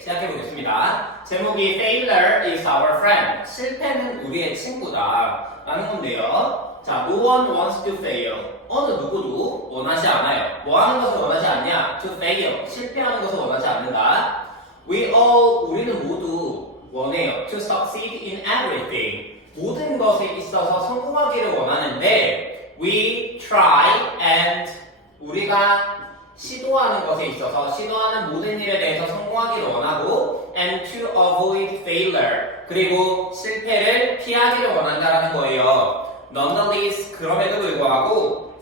시작해 보겠습니다. 제목이 Failure is our friend. 실패는 우리의 친구다 라는 건데요. 자, no one wants to fail. 어느 누구도 원하지 않아요. 뭐 하는 것을 원하지 않냐? To fail. 실패하는 것을 원하지 않는다. 우리는 모두 원해요. To succeed in everything. 모든 것에 있어서 성공하기를 원하는데 we try and 우리가 시도하는 것에 있어서 시도하는 모든 일에 대해서 성공하기를 원하고 and to avoid failure 그리고 실패를 피하기를 원한다라는 거예요. Nonetheless 그럼에도 불구하고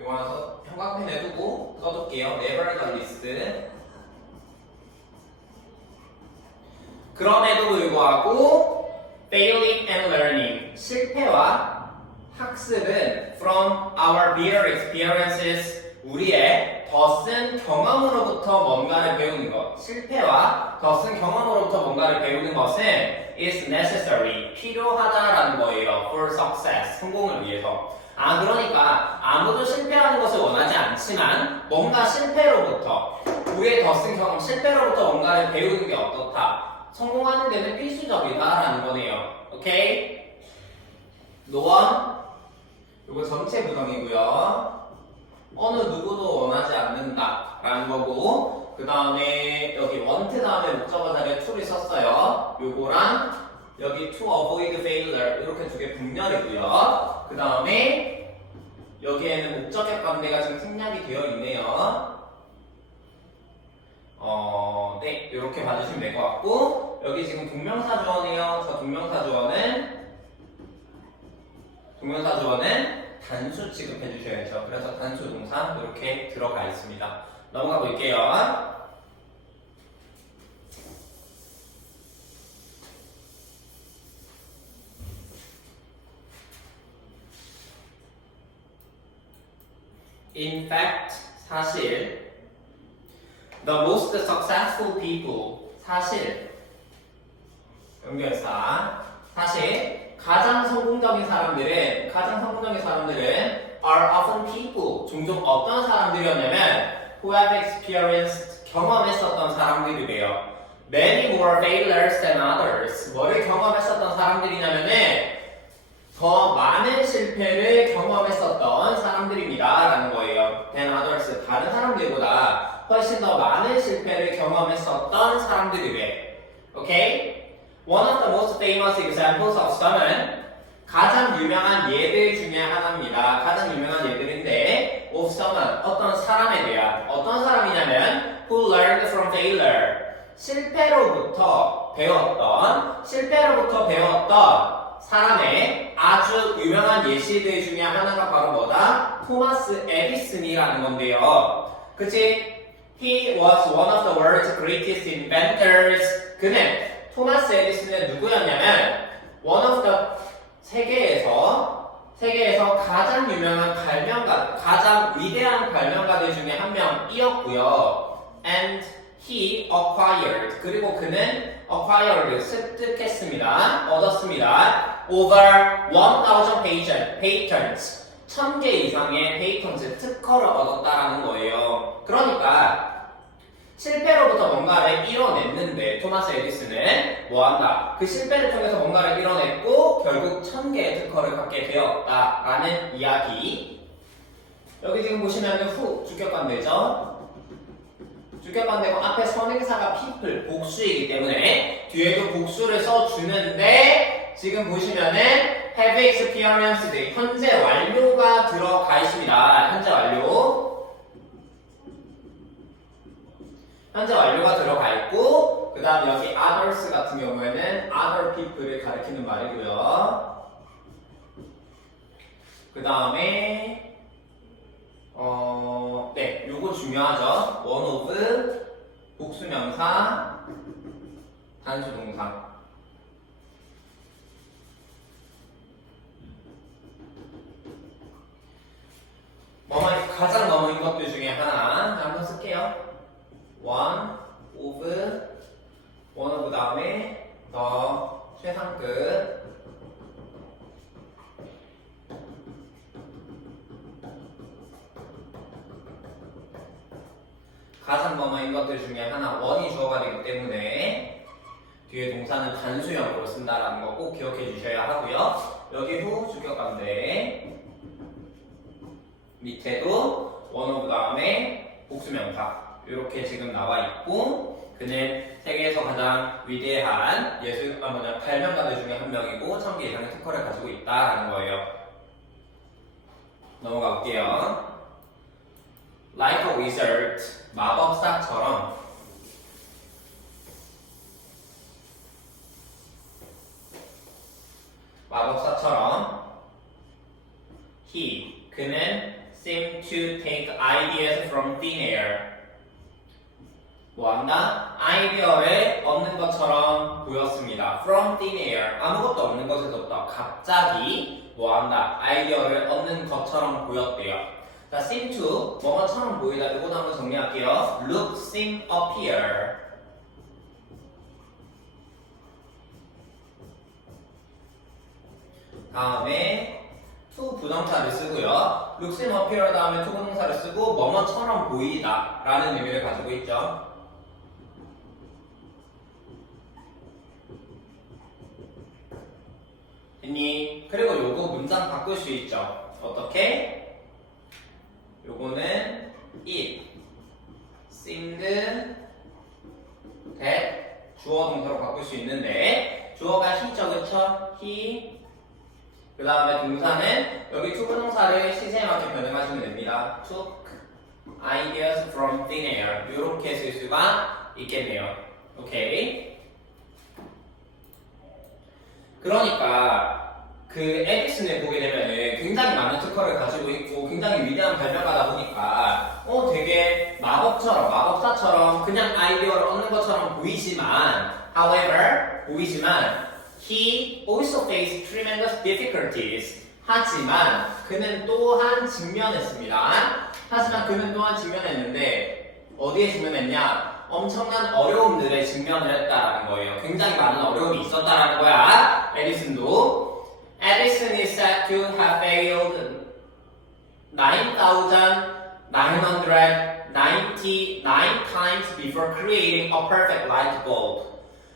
이거 하나 형광펜에 두고 써둘게요. Nevertheless 그럼에도 불구하고 failing and learning 실패와 학습은 from our bitter experiences 우리의 덧쓴 경험으로부터 뭔가를 배우는 것 실패와 덧쓴 경험으로부터 뭔가를 배우는 것은 is necessary 필요하다라는 거예요 for success 성공을 위해서 그러니까 아무도 실패하는 것을 원하지 않지만 뭔가 실패로부터 우리의 덧쓴 경험 실패로부터 뭔가를 배우는 게 어떻다 성공하는 데는 필수적이다라는 거네요 오케이? 노원 이거 전체 구성이고요. 어느 누구도 원하지 않는다 라는 거고 그 다음에 여기 want 다음에 목적어 자리에 to를 썼어요. 요거랑 여기 to avoid failure 이렇게 두 개 분열이고요. 그 다음에 여기에는 목적격 관계가 지금 생략이 되어 있네요. 네 이렇게 봐주시면 될 것 같고 여기 지금 동명사 주어네요. 저 동명사 주어는 단수 취급해 주셔야죠. 그래서 단수 동사 이렇게 들어가 있습니다. 넘어가 볼게요. In fact, 사실 the most successful people 사실 연결사 사실 가장 성공적인 사람들은 are often people 종종 어떤 사람들이었냐면 who have experienced 경험했었던 사람들이래요. Many more failures than others 뭐를 경험했었던 사람들이냐면은 더 많은 실패를 경험했었던 사람들입니다 라는 거예요. than others 다른 사람들보다 훨씬 더 많은 실패를 경험했었던 사람들이래. 오케이? One of the most famous examples of someone 가장 유명한 예들 중에 하나입니다. 가장 유명한 예들인데 of someone 어떤 사람에 대한 어떤 사람이냐면 who learned from failure 실패로부터 배웠던 사람의 아주 유명한 예시들 중에 하나가 바로 뭐다? 토마스 에디슨이라는 건데요. 그치? He was one of the world's greatest inventors. 그는 토마스 에디슨은 누구였냐면 one of the 세계에서 가장 유명한 가장 위대한 발명가들 중에 한 명이었고요. And he acquired 그리고 그는 acquired 습득했습니다. 얻었습니다. Over 1,000 patents 1000개 이상의 페이턴트 특허를 얻었다라는 거예요. 그러니까 실패로부터 뭔가를 이뤄냈는데 토마스 에디슨은 뭐한다? 그 실패를 통해서 뭔가를 이뤄냈고 결국 1000개의 특허를 갖게 되었다라는 이야기. 여기 지금 보시면 후 주격관대죠? 주격관대고 앞에 선행사가 people 복수이기 때문에 뒤에도 복수를 써주는데 지금 보시면은 have experienced 현재 완료가 들어가 있습니다. 현재 완료가 들어가 있고 그 다음 여기 others 같은 경우에는 other people을 가리키는 말이고요. 그 다음에 네, 요거 중요하죠. one of 복수명사 단수동사 가장 넘은 것들 중에 하나 한번 쓸게요. one of 다음에 더 최상급 가상 뭐뭐인 것들 중에 하나 원이 주어가 되기 때문에 뒤에 동사는 단수형으로 쓴다라는 거 꼭 기억해 주셔야 하고요. 여기도 주격관대 밑에도 원어 그 다음에 복수명사 이렇게 지금 나와 있고 그는 세계에서 가장 위대한 발명가들 중에 한 명이고 1000개 이상의 특허를 가지고 있다라는 거예요. 넘어가 볼게요. Like a wizard, 마법사처럼 그는 seemed to take ideas from thin air. 뭐한다? 아이디어를 얻는 것처럼 보였습니다. From thin air. 아무것도 없는 것에서부터 갑자기 뭐한다? 아이디어를 얻는 것처럼 보였대요. 자, seem to 뭐뭐처럼 보이다. 이것도 한번 정리할게요. Look, seem, appear. 다음에 to 부정사를 쓰고요. look, seem, appear 다음에 to 부동사를 쓰고 뭐뭐처럼 보이다 라는 의미를 가지고 있죠. 됐니? 그리고 요거 문장 바꿀 수 있죠. 어떻게? 요거는 it seemed that 주어 동사로 바꿀 수 있는데 주어가 he죠, 그쵸? he 그 다음에 동사는 여기 to 부동사를 시제에 맞게 변형하시면 됩니다. took ideas from thin air 이렇게 쓸 수가 있겠네요. 오케이. 그러니까 그 에디슨을 보게 되면은 굉장히 많은 특허를 가지고 있고 굉장히 위대한 발명가다 보니까 되게 마법사처럼 그냥 아이디어를 얻는 것처럼 보이지만 he also faced tremendous difficulties. 하지만 그는 또한 직면했습니다. 어디에 직면했냐? 엄청난 어려움들에 직면을 했다라는 거예요. 굉장히 많은 어려움이 있었다라는 거야. 에디슨도. Edison is said to have failed 9,999 times before creating a perfect light bulb.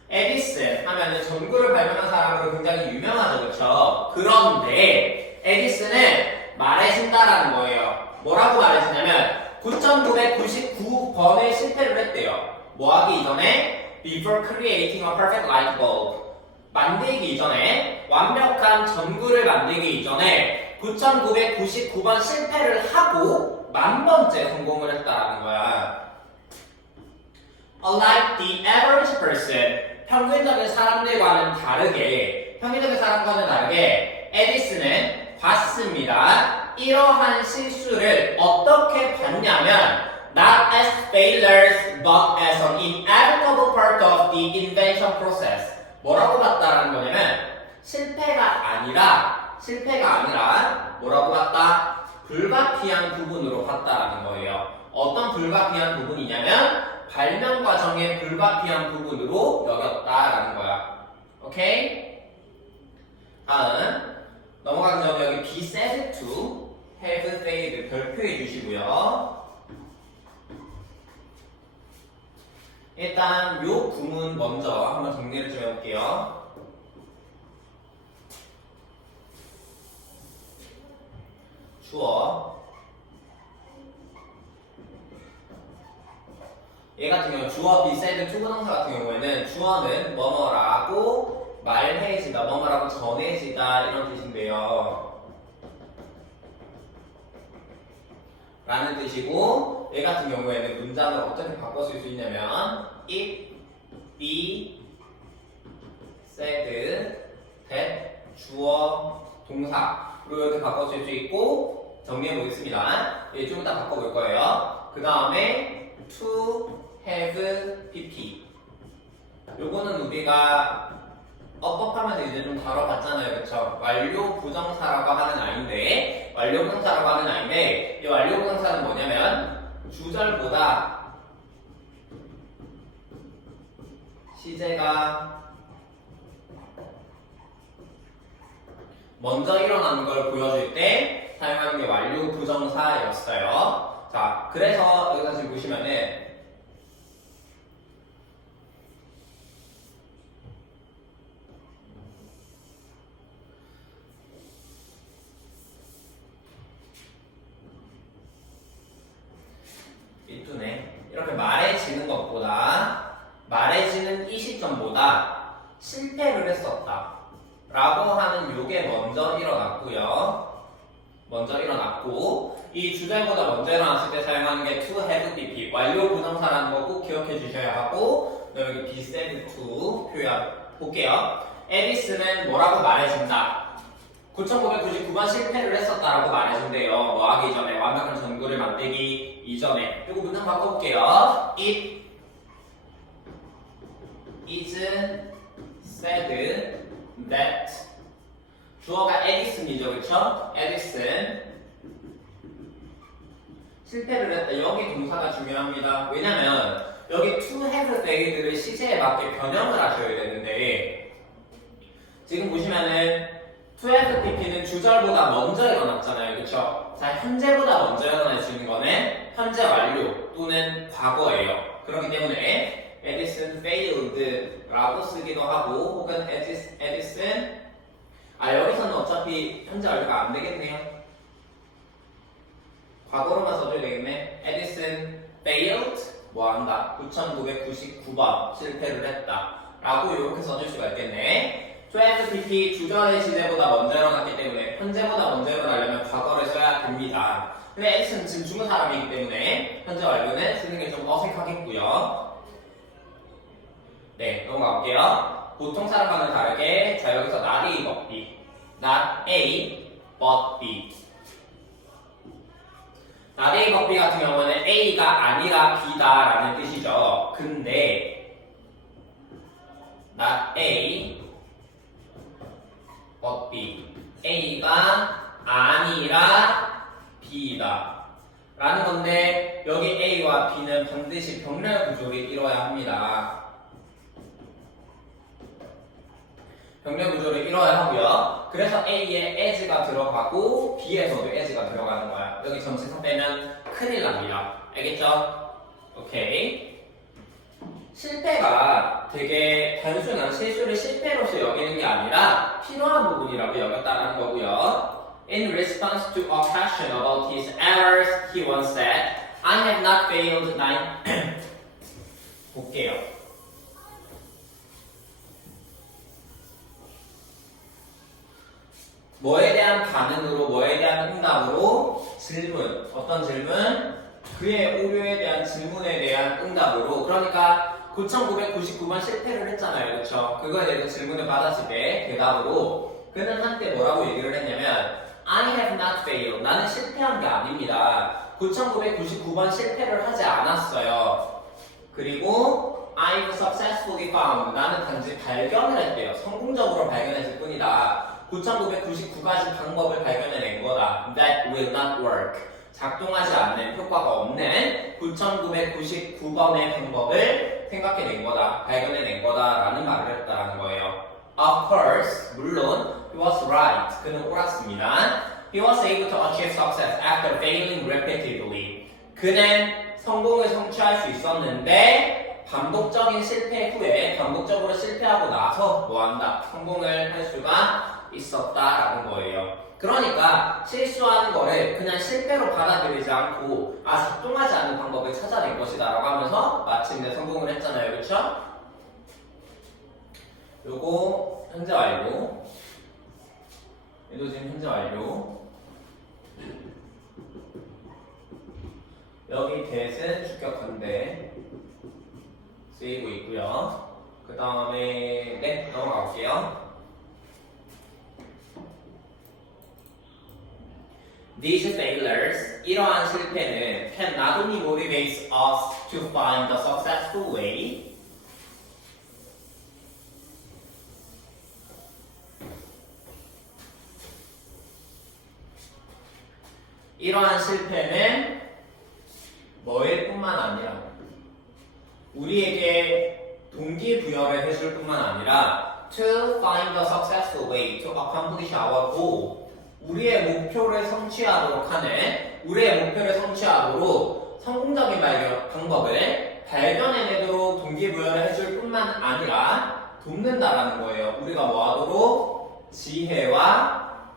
에디슨 하면은 전구를 발명한 사람으로 굉장히 유명하죠, 그렇죠? 그런데 에디슨은 말해준다라는 거예요. 뭐라고 말해주냐면 9,999번의 실패를 했대요. 뭐하기 이전에? Before creating a perfect light bulb. 만들기 이전에, 완벽한 전구를 만들기 이전에 9,999번 실패를 하고 10,000번째 성공을 했다라는 거야. Unlike the average person, 평균적인 사람과는 다르게 에디슨은 봤습니다. 이러한 실수를 어떻게 봤냐면 not as failures but as an inevitable part of the invention process. 뭐라고 봤다라는 거냐면 실패가 아니라 뭐라고 봤다? 불가피한 부분으로 봤다라는 거예요. 어떤 불가피한 부분이냐면 발명 과정의 불가피한 부분으로 여겼다라는 거야. 오케이? 다음 넘어가기 전에 여기 be said to have failed 별표해 주시고요. 일단 요 구문 먼저 한번 정리를 좀 해볼게요. 주어 얘 같은 경우 주어 be said to 부동사 같은 경우에는 주어는 뭐뭐라고 말해지다, 뭐뭐라고 전해지다 이런 뜻인데요. 라는 뜻이고 얘 같은 경우에는 문장을 어떻게 바꿔 쓸 수 있냐면 it be said that 주어 동사로 이렇게 바꿔 쓸 수 있고 정리해 보겠습니다. 얘 좀 이따 바꿔 볼 거예요. 그 다음에 to have pp 요거는 우리가 어법하면서 이제 좀 다뤄봤잖아요, 그쵸? 완료 부정사라고 하는 아이인데 이 완료 부정사는 뭐냐면 주절보다 시제가 먼저 일어나는 걸 보여줄 때 사용하는 게 완료 부정사였어요. 자, 그래서 여기서 지금 보시면은 말해지는 것보다 말해지는 이 시점보다 실패를 했었다 라고 하는 요게 먼저 일어났고 이 주절보다 먼저 일어났을 때 사용하는 게 to have BP 완료 부정사라는 거 꼭 기억해 주셔야 하고 여기 be said to 표현 볼게요. 에디슨은 뭐라고 말해준다? 9999번 실패를 했었다라고 말해준대요. 뭐 하기 이전에 완벽한 전구를 만들기 이전에. 이거 문장 바꿔볼게요. It is said that 주어가 에디슨이죠, 그쵸? 에디슨 실패를 했다. 여기 동사가 중요합니다. 왜냐면 여기 to have failed를 시제에 맞게 변형을 하셔야 되는데 지금 보시면은 to have pp는 주절보다 먼저 일어났잖아요, 그쵸? 자, 현재보다 먼저 일어날 수 있는 거는 현재 완료 또는 과거예요. 그렇기 때문에 Edison failed라고 쓰기도 하고 혹은 Edison 여기서는 어차피 현재 완료가 안 되겠네요. 과거로만 써줘야 되겠네. Edison failed 뭐한다? 9999번 실패를 했다 라고 이렇게 써줄 수가 있겠네. to have pp 주절의 시제보다 먼저 일어났기 때문에 현재보다 먼저 일어나려면 과거를 써야 됩니다. 근데 에디슨은 지금 중국 사람이기 때문에 현재 완료는 쓰는 게 좀 어색하겠고요. 네, 넘어갈게요. 보통 사람과는 다르게 자 여기서 not A but B not A but B not A but B 같은 경우는 A가 아니라 B다 라는 뜻이죠. 근데 not A but B A가 아니라 B다 라는 건데 여기 A와 B는 반드시 병렬 구조를 이뤄야 합니다. 병렬 구조를 이뤄야 하고요. 그래서 A에 as가 들어가고 B에서도 as가 들어가는 거야. 여기 점수선 빼면 큰일 납니다. 알겠죠? 오케이. 실패가 되게 단순한 실수를 실패로서 여기는 게 아니라 필요한 부분이라고 여겼다는 거고요. In response to a question about his errors, he once said, I have not failed nine. 볼게요. 뭐에 대한 반응으로, 뭐에 대한 응답으로 질문, 어떤 질문? 그의 오류에 대한 질문에 대한 응답으로 그러니까 9999번 실패를 했잖아요. 그쵸? 그거에 대해서 질문을 받았을 때 대답으로 그는 한때 뭐라고 얘기를 했냐면 I have not failed. 나는 실패한 게 아닙니다. 9999번 실패를 하지 않았어요. 그리고 I've successfully found. 나는 단지 발견을 했대요. 성공적으로 발견했을 뿐이다. 9999가지 방법을 발견해낸 거다. That will not work. 작동하지 않는, 효과가 없는 9999번의 방법을 생각해낸 거다. 발견해낸 거다. 라는 말을 했다라는 거예요. Of course, 물론, he was right. 그는 옳았습니다. He was able to achieve success after failing repeatedly. 그는 성공을 성취할 수 있었는데 반복적인 실패 후에 반복적으로 실패하고 나서 뭐한다? 성공을 할 수가 있었다라는 거예요. 그러니까 실수하는 거를 그냥 실패로 받아들이지 않고 작동하지 않는 방법을 찾아낸 것이다 라고 하면서 마침내 성공을 했잖아요. 그렇죠? 요거 현재 완료. 얘도 지금 현재 완료. 여기 대신 주격한데 쓰이고 있고요. 그 다음에 네 넘어갈게요. These failures, 이러한 실패는 can not only motivate us to find the successful way, 이러한 실패는 뭐일 뿐만 아니라 우리에게 동기부여를 해줄 뿐만 아니라 to find the successful way to accomplish our goal 우리의 목표를 성취하도록 하는 우리의 목표를 성취하도록 성공적인 방법을 발견해내도록 동기부여를 해줄 뿐만 아니라 돕는다라는 거예요. 우리가 뭐하도록 지혜와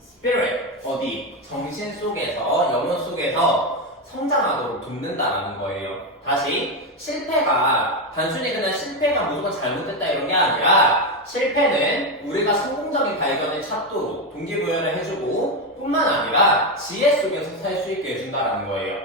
spirit 어디 정신 속에서 영혼 속에서 성장하도록 돕는다라는 거예요. 다시 실패가 단순히 그냥 실패가 무조건 잘못됐다 이런 게 아니라 실패는 우리가 성공적인 발견을 찾도록 동기부여를 해주고 뿐만 아니라 지혜 속에서 살 수 있게 해준다라는 거예요.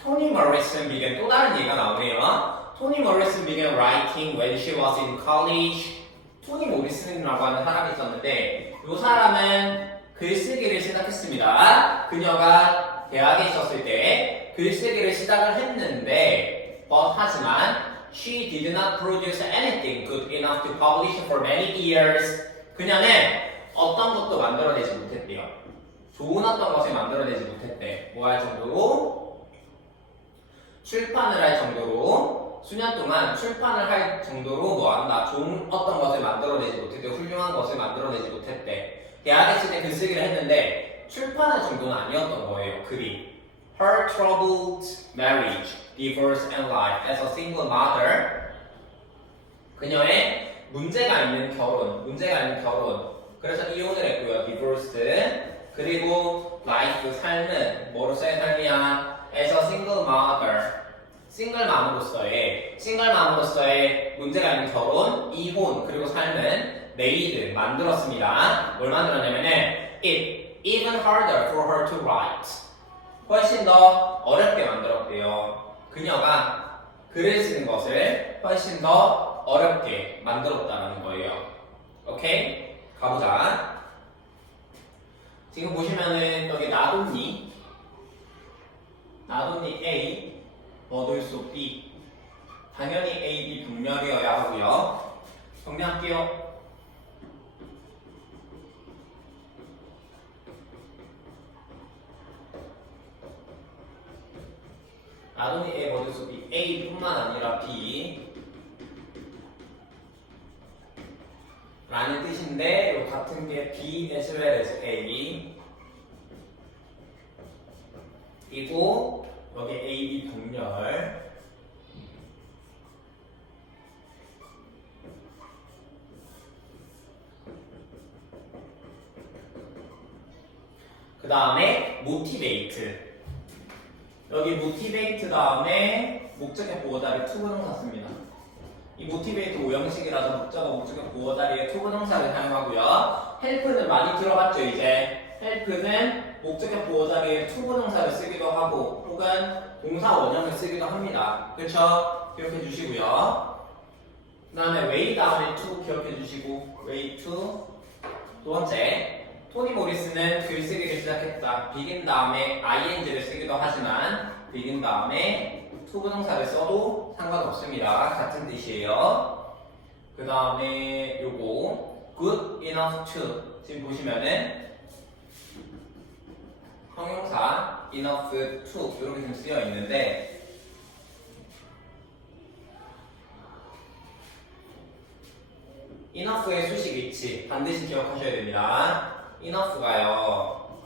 토니 머리슨 비겐 또 다른 얘기가 나오네요. 토니 머리슨 began writing when she was in college. 토니 모리슨이라고 하는 사람이 있었는데 이 사람은 글쓰기를 시작했습니다. 그녀가 대학에 있었을 때 글쓰기를 시작을 했는데 하지만 she did not produce anything good enough to publish for many years. 그녀는 어떤 것도 만들어내지 못했대요. 좋은 어떤 것을 만들어내지 못했대. 뭐 할 정도로? 출판을 할 정도로 수년 동안 출판을 할 정도로 뭐한다? 좋은 어떤 것을 만들어내지 못했대. 훌륭한 것을 만들어내지 못했대. 대학에 있을 때 글쓰기를 했는데 출판할 정도는 아니었던 거예요. 글이. Her troubled marriage, divorce and life as a single mother. 그녀의 문제가 있는 결혼. 그래서 이혼을 했고요. divorced. 그리고 life, 삶은 뭐로서의 삶이야? as a single mother. 싱글맘으로서의 문제가 있는 결혼, 이혼, 그리고 삶은 made, 만들었습니다. 뭘 만들었냐면은 it even harder for her to write. 훨씬 더 어렵게 만들었대요. 그녀가 글을 쓰는 것을 훨씬 더 어렵게 만들었다는 거예요. 오케이? 가보자. 지금 보시면은 여기 나돈니 A, 얻을 수 B. 당연히 A, B 분멸이어야 하고요. 정리할게요. 나돈이 A, 얻을 수 B. A뿐만 아니라 B 라는 뜻인데 같은 게 B as well as A 이고 여기 A, B 분열 그 다음에 motivate 여기 motivate 다음에 목적격 보호다리 투부동사 씁니다. 이 motivate 5형식이라서 목적격 보호다리에 투부동사를 사용하고요. help는 많이 들어봤죠 이제. help는 목적격 보호다리에 투부동사를 쓰기도 하고 혹은 동사 원형을 쓰기도 합니다. 그쵸? 기억해 주시고요. 그 다음에 way 다음에 to 기억해 주시고 way to 두 번째 토니 모리스는 글쓰기를 시작했다. begin 다음에 ing를 쓰기도 하지만 begin 다음에 투부동사를 써도 상관없습니다. 같은 뜻이에요. 그 다음에 요거 good enough to 지금 보시면은 형용사 enough to 이렇게 좀 쓰여 있는데 enough의 수식 위치 반드시 기억하셔야 됩니다. enough가요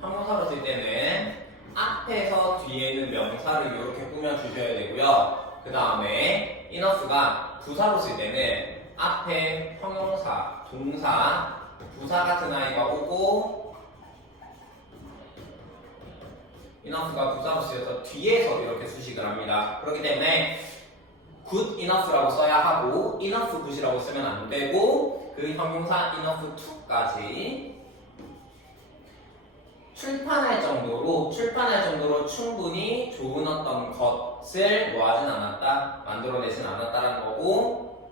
형용사로 쓸 때는 앞에서 뒤에 있는 명사를 이렇게 꾸며주셔야 되고요. 그 다음에 enough가 부사로 쓸 때는 앞에 형용사, 동사, 부사 같은 아이가 오고 enough가 부사로 쓰여서 뒤에서 이렇게 수식을 합니다. 그렇기 때문에 good enough라고 써야 하고 enough good이라고 쓰면 안 되고 그 형용사 enough to까지 출판할 정도로 충분히 좋은 어떤 것을 뭐하진 않았다, 만들어내진 않았다라는 거고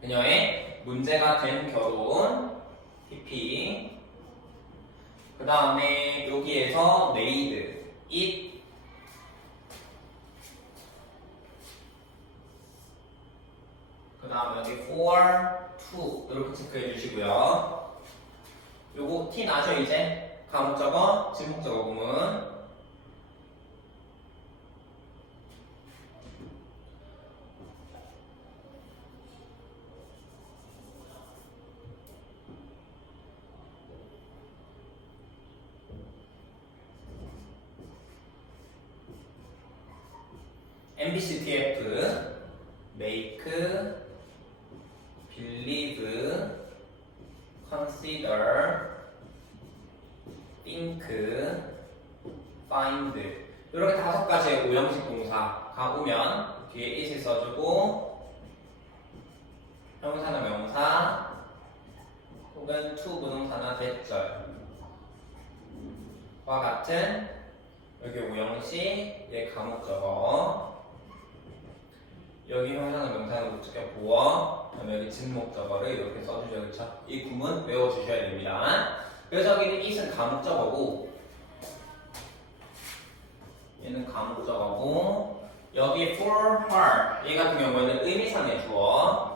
그녀의 문제가 된 결혼 PP 그 다음에 여기에서 made it 그 다음에 여기 for, to 이렇게 체크해 주시고요. 요거 티 나죠 이제? 가목적어, 진목적어 구문 MBCTF make, believe, consider, think, find. 이렇게 5가지의 오형식 동사가 오면 뒤에 it을 써주고 형사나 명사 혹은 to 부동사나 대절과 같은 여기 오형식, 얘 가목적어, 여기 형사나 명사는 목적격 보어, 그다음에 여기 진목적어를 이렇게 써주죠. 그렇죠? 이 구문 외워주셔야 됩니다. 그래서 여기는 it은 가목적어고 얘는 가목적어고 여기 for her 얘 같은 경우에는 의미상의 주어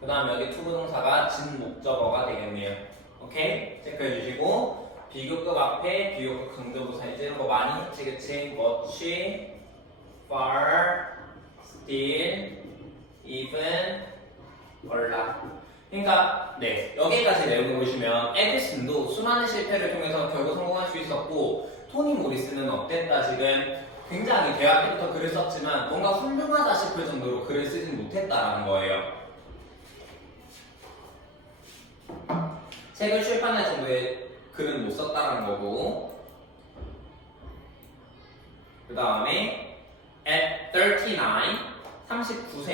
그 다음 여기 to 부동사가 진목적어가 되겠네요. 오케이? 체크해 주시고 비교급 앞에 비교급 강조부사 이제 이런 거 많이 했지 그치? much, far, still, even, a lot. 그러니까 네 여기까지 내용을 보시면 에디슨도 수많은 실패를 통해서 결국 성공할 수 있었고 토니 모리스는 어땠다 지금 굉장히 대학 때부터 글을 썼지만 뭔가 훌륭하다 싶을 정도로 글을 쓰진 못했다라는 거예요. 책을 출판할 정도의 글은 못 썼다라는 거고 그 다음에 at 39,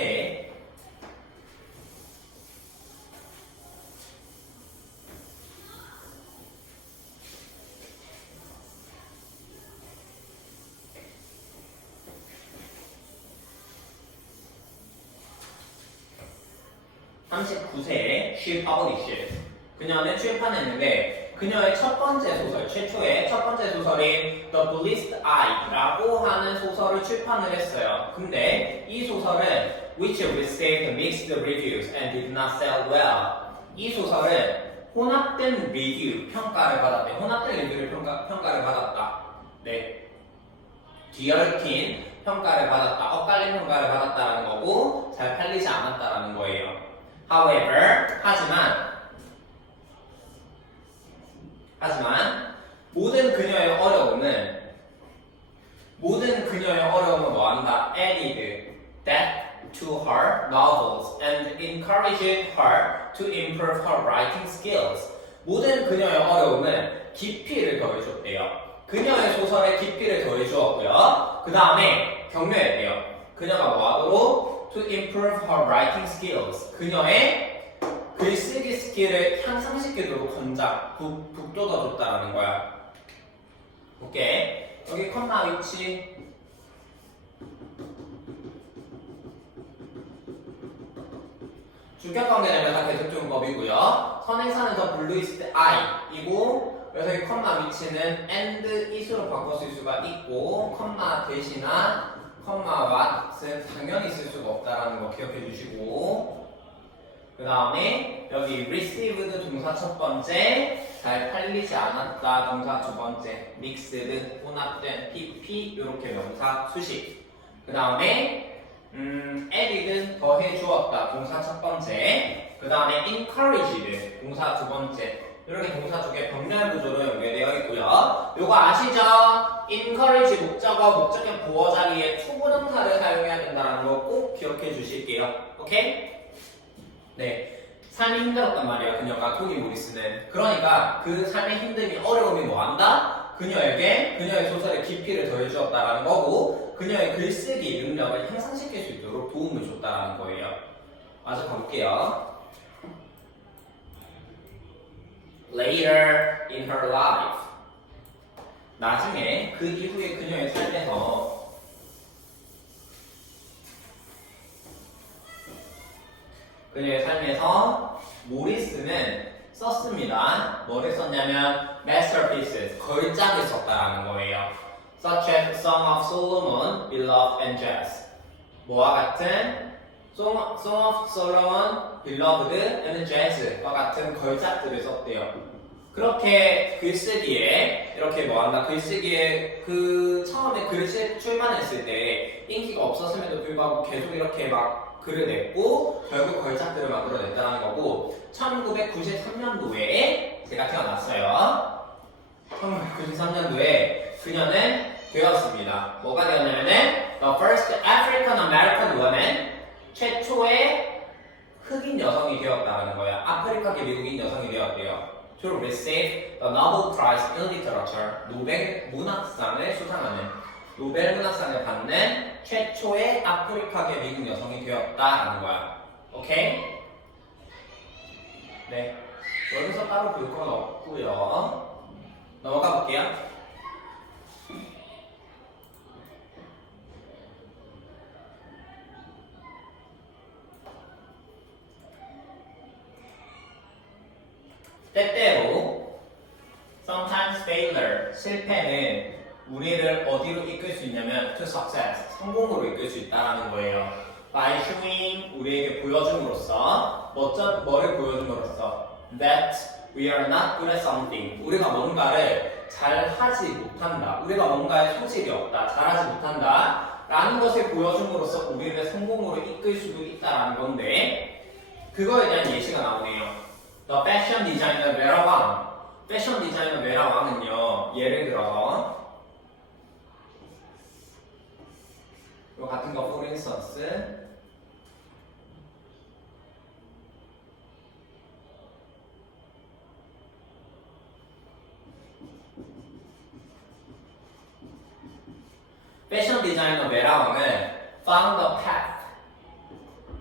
39세에 she published. 그녀는 출판했는데 그녀의 첫 번째 소설, 최초의 첫 번째 소설인 The Blessed Eye라고 하는 소설을 출판을 했어요. 근데 이 소설은 which received mixed reviews and did not sell well. 이 소설은 혼합된 리뷰 평가를 받았대. 혼합된 리뷰를 평가를 받았다. 네. 뒤얽힌 평가를 받았다. 엇갈린 평가를 받았다는 거고 잘 팔리지 않았다라는 거예요. However, 하지만 모든 그녀의 어려움은 뭐한다? added that to her novels and encouraged her to improve her writing skills. 모든 그녀의 어려움은 깊이를 더해줬대요. 그녀의 소설에 깊이를 더해주었고요. 그 다음에 격려했대요. 그녀가 뭐하도록? To improve her writing skills. 그녀의 글쓰기 스킬을 향상시키도록 북돋아줬다라는 거야. 오케이. 여기 컴마 위치. 주격관계대명사 계속적용법이고요. 선행사는 더 블루이스트 I이고 그래서 이 컴마 위치는 and it으로 바꿔 쓸 수가 있고 컴마 대신한 컴마 what은 당연히 쓸 수가 없다라는 거 기억해 주시고 그 다음에 여기 received 동사 첫 번째 잘 팔리지 않았다 동사 두 번째 mixed 혼합된 pp 이렇게 명사 수식 그 다음에 added 더해 주었다 동사 첫 번째 그 다음에 encouraged 동사 두 번째 이렇게 동사 쪽에 병렬 구조로 연결되어 있고요. 요거 아시죠? encourage 목적어, 목적격 보어 자리에 to 부동사를 사용해야 된다는 거 꼭 기억해 주실게요. 오케이? 네. 삶이 힘들었단 말이야. 그녀가 토니 모리스는. 그러니까 그 삶의 힘듦이 어려움이 뭐한다? 그녀의 소설에 깊이를 더해 주었다라는 거고 그녀의 글쓰기 능력을 향상시킬 수 있도록 도움을 줬다라는 거예요. 마저 가볼게요. Later in her life. 나중에 그 이후에 그녀의 삶에서 모리스는 썼습니다. 뭐를 썼냐면 masterpieces, 걸작을 썼다라는 거예요. Such as Song of Solomon, Beloved and Jazz. 뭐와 같은 Song of Solomon, Beloved and Jazz과 같은 걸작들을 썼대요. 그렇게 글쓰기에 이렇게 뭐한다 글쓰기에 처음에 글을 출판했을 때 인기가 없었음에도 불구하고 계속 이렇게 막 글을 냈고 결국 걸작들을 만들어냈다는 거고 1993년도에 제가 태어났어요. 1993년도에 그녀는 되었습니다. 뭐가 되었냐면은 The first African American woman 최초의 흑인 여성이 되었다는 거예요. 아프리카계 미국인 여성이 되었대요. to receive the Nobel Prize in Literature, 노벨 문학상을 수상하는, 노벨 문학상을 받는 최초의 아프리카계 미국 여성이 되었다라는 거야. 오케이? 네. 여기서 따로 볼 건 없고요. 넘어가 볼게요. 때때로 sometimes failure, 실패는 우리를 어디로 이끌 수 있냐면 to success, 성공으로 이끌 수 있다는 거예요. by showing, 우리에게 보여줌으로써 뭐를 보여줌으로써 that we are not good at something, 우리가 뭔가를 잘 하지 못한다, 우리가 뭔가에 소질이 없다, 잘하지 못한다 라는 것을 보여줌으로써 우리를 성공으로 이끌 수도 있다는 건데 그거에 대한 예시가 나오네요. The fashion designer Vera Wang, 패션 디자이너 메라 왕은요, 예를 들어서 이거 같은 거 for instance 패션 디자이너 메라 왕은 found a path,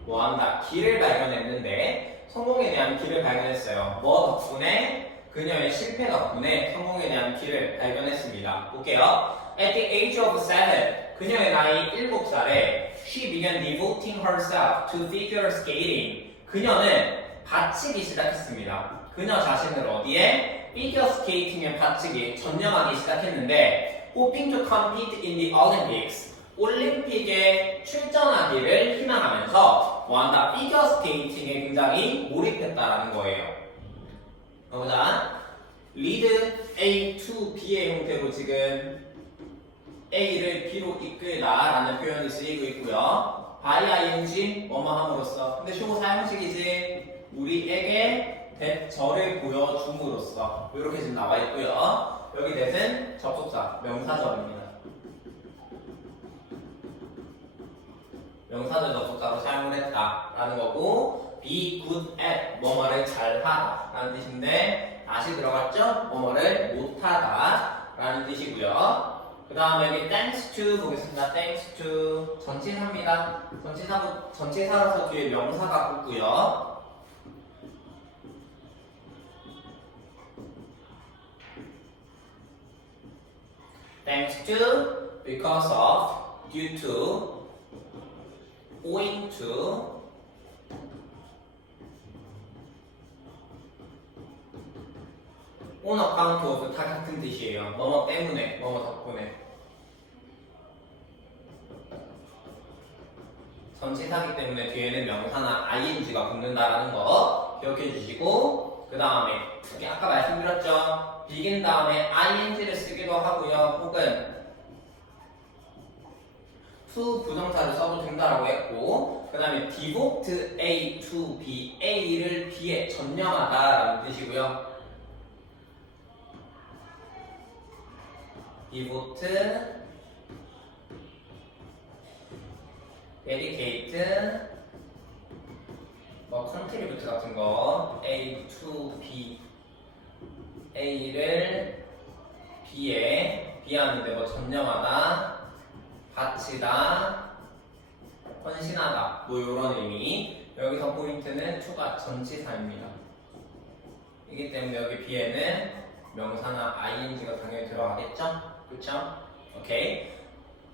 뭐한다? 길을 발견했는데 성공에 대한 길을 발견했어요. 뭐 덕분에? 그녀의 실패 덕분에 성공에 대한 길을 발견했습니다. 볼게요. At the age of 7, 그녀의 나이 7살에 she began devoting herself to figure skating. 그녀는 바치기 시작했습니다. 그녀 자신을 어디에? 피겨 스케이팅에 바치기, 전념하기 시작했는데 hoping to compete in the Olympics. 올림픽에 출전하기를 희망하면서 뭐한다? 피겨 스케이팅에 굉장히 몰입했다라는 거예요. 보자. lead A to B의 형태로 지금 A를 B로 이끌다라는 표현이 쓰이고 있고요. by ing 뭐뭐 함으로써. 근데 주어 사용식이지. 우리에게 대절을 보여줌으로써 이렇게 지금 나와 있고요. 여기 대신 접속사 명사절입니다. 명사절 접속사로 사용을 했다라는 거고 be good at 뭐뭐를 잘하다 라는 뜻인데 다시 들어갔죠? 뭐뭐를 못하다 라는 뜻이고요. 그 다음에 여기 thanks to 보겠습니다. thanks to 전치사입니다. 전치사라서 뒤에 명사가 붙고요. thanks to, because of, due to, owing to, on account of 다 같은 뜻이에요. 뭐뭐 때문에, 뭐뭐 덕분에. 전치사기 때문에 뒤에는 명사나 ing가 붙는다라는 거 기억해 주시고 그 다음에 아까 말씀드렸죠. begin 다음에 ing를 쓰기도 하고요. 혹은 to 부정사를 써도 된다라고 했고 그 다음에 devote A to B, A를 B에 전념하다라는 뜻이고요. devote, dedicate, 뭐 contribute 같은 거 A to B, A를 B에 B하는데 뭐 전념하다, 바치다, 헌신하다 뭐 이런 의미. 여기서 포인트는 to가 전치사입니다. 이기 때문에 여기 B에는 명사나 ing가 당연히 들어가겠죠? 그쵸? 오케이.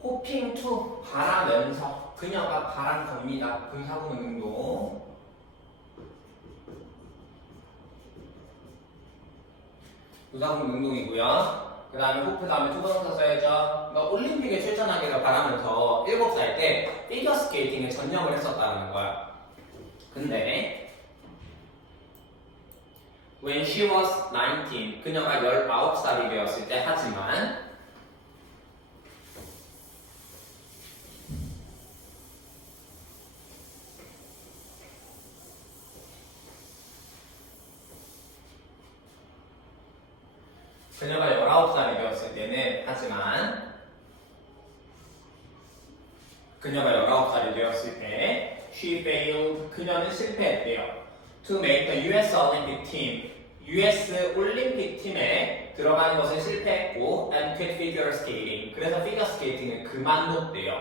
hoping to 바라면서 그녀가 바란 겁니다. 분사구문도 분사구문 능동이고요. 그 다음에 hope 다음에 투부정사 써야죠. 그러니까 올림픽에 출전하기를 바라면서 7살 때 피겨 스케이팅에 전념을 했었다는 거야. 근데 when she was 19, 그녀가 19살이 되었을 때 하지만 그녀가 19살이 되었을 때는 하지만 그녀가 19살이 되었을 때 she failed, 그녀는 실패했대요. to make the US Olympic team, US 올림픽 팀에 들어가는 것은 실패했고 and quit figure skating. 그래서 피겨 스케이팅은 그만뒀대요.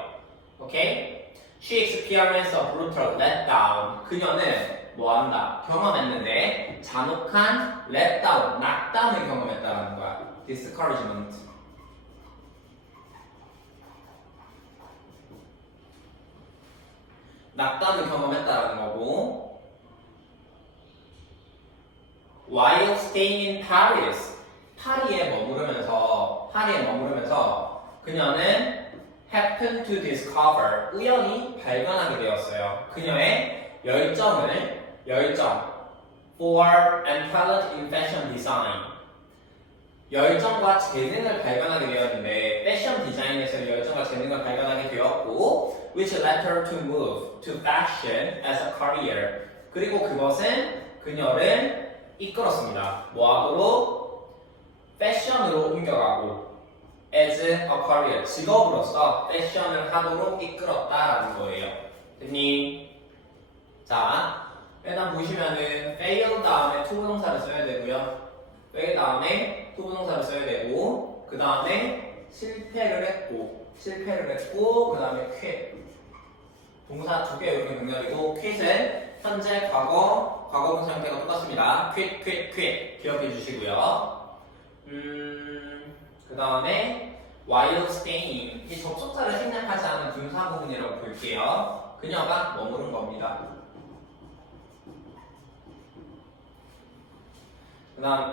오케이? She experienced a brutal letdown. 그녀는 뭐한다? 경험했는데 잔혹한 letdown, 낙담을 경험했다라는 거야. discouragement. 낙담을 경험했다라는 거고 while staying in Paris 파리에 머무르면서 그녀는 happened to discover 우연히 발견하게 되었어요. 그녀의 열정 for and talent in fashion design 열정과 재능을 발견하게 되었는데 패션 디자인에서 열정과 재능을 발견하게 되었고 which led her to move to fashion as a career 그리고 그것은 그녀를 이끌었습니다. 뭐하도록? 패션으로 옮겨가고 as a career 직업으로서 패션을 하도록 이끌었다라는 거예요. 됐니? 자, 일단 보시면은 fail 다음에 to 부동사를 써야 되고요. fail 다음에 to 부동사를 써야 되고 그 다음에 실패를 했고 그 다음에 quit 동사 2개 이렇게 병렬이고 quit은 현재 과거분 상태가 똑같습니다. quit 기억해 주시고요. 그 다음에 while staying 이 접속사를 생략하지 않은 분사 부분이라고 볼게요. 그녀가 머무른 겁니다.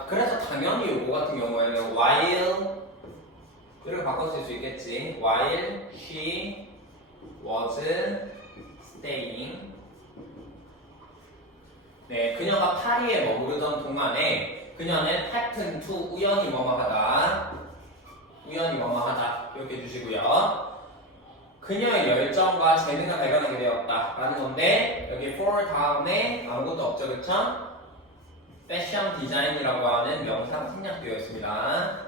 그래서 당연히 요거 같은 경우에는 while 이렇게 바꿔 쓸 수 있겠지. while she was staying 네, 그녀가 파리에 머무르던 동안에 그녀는 happened to 우연히 뭐뭐하다 기억해 주시고요. 그녀의 열정과 재능을 발견하게 되었다라는 건데 여기 for 다음에 아무것도 없죠, 그쵸? 패션 디자인이라고 하는 명사가 생략되어 있습니다.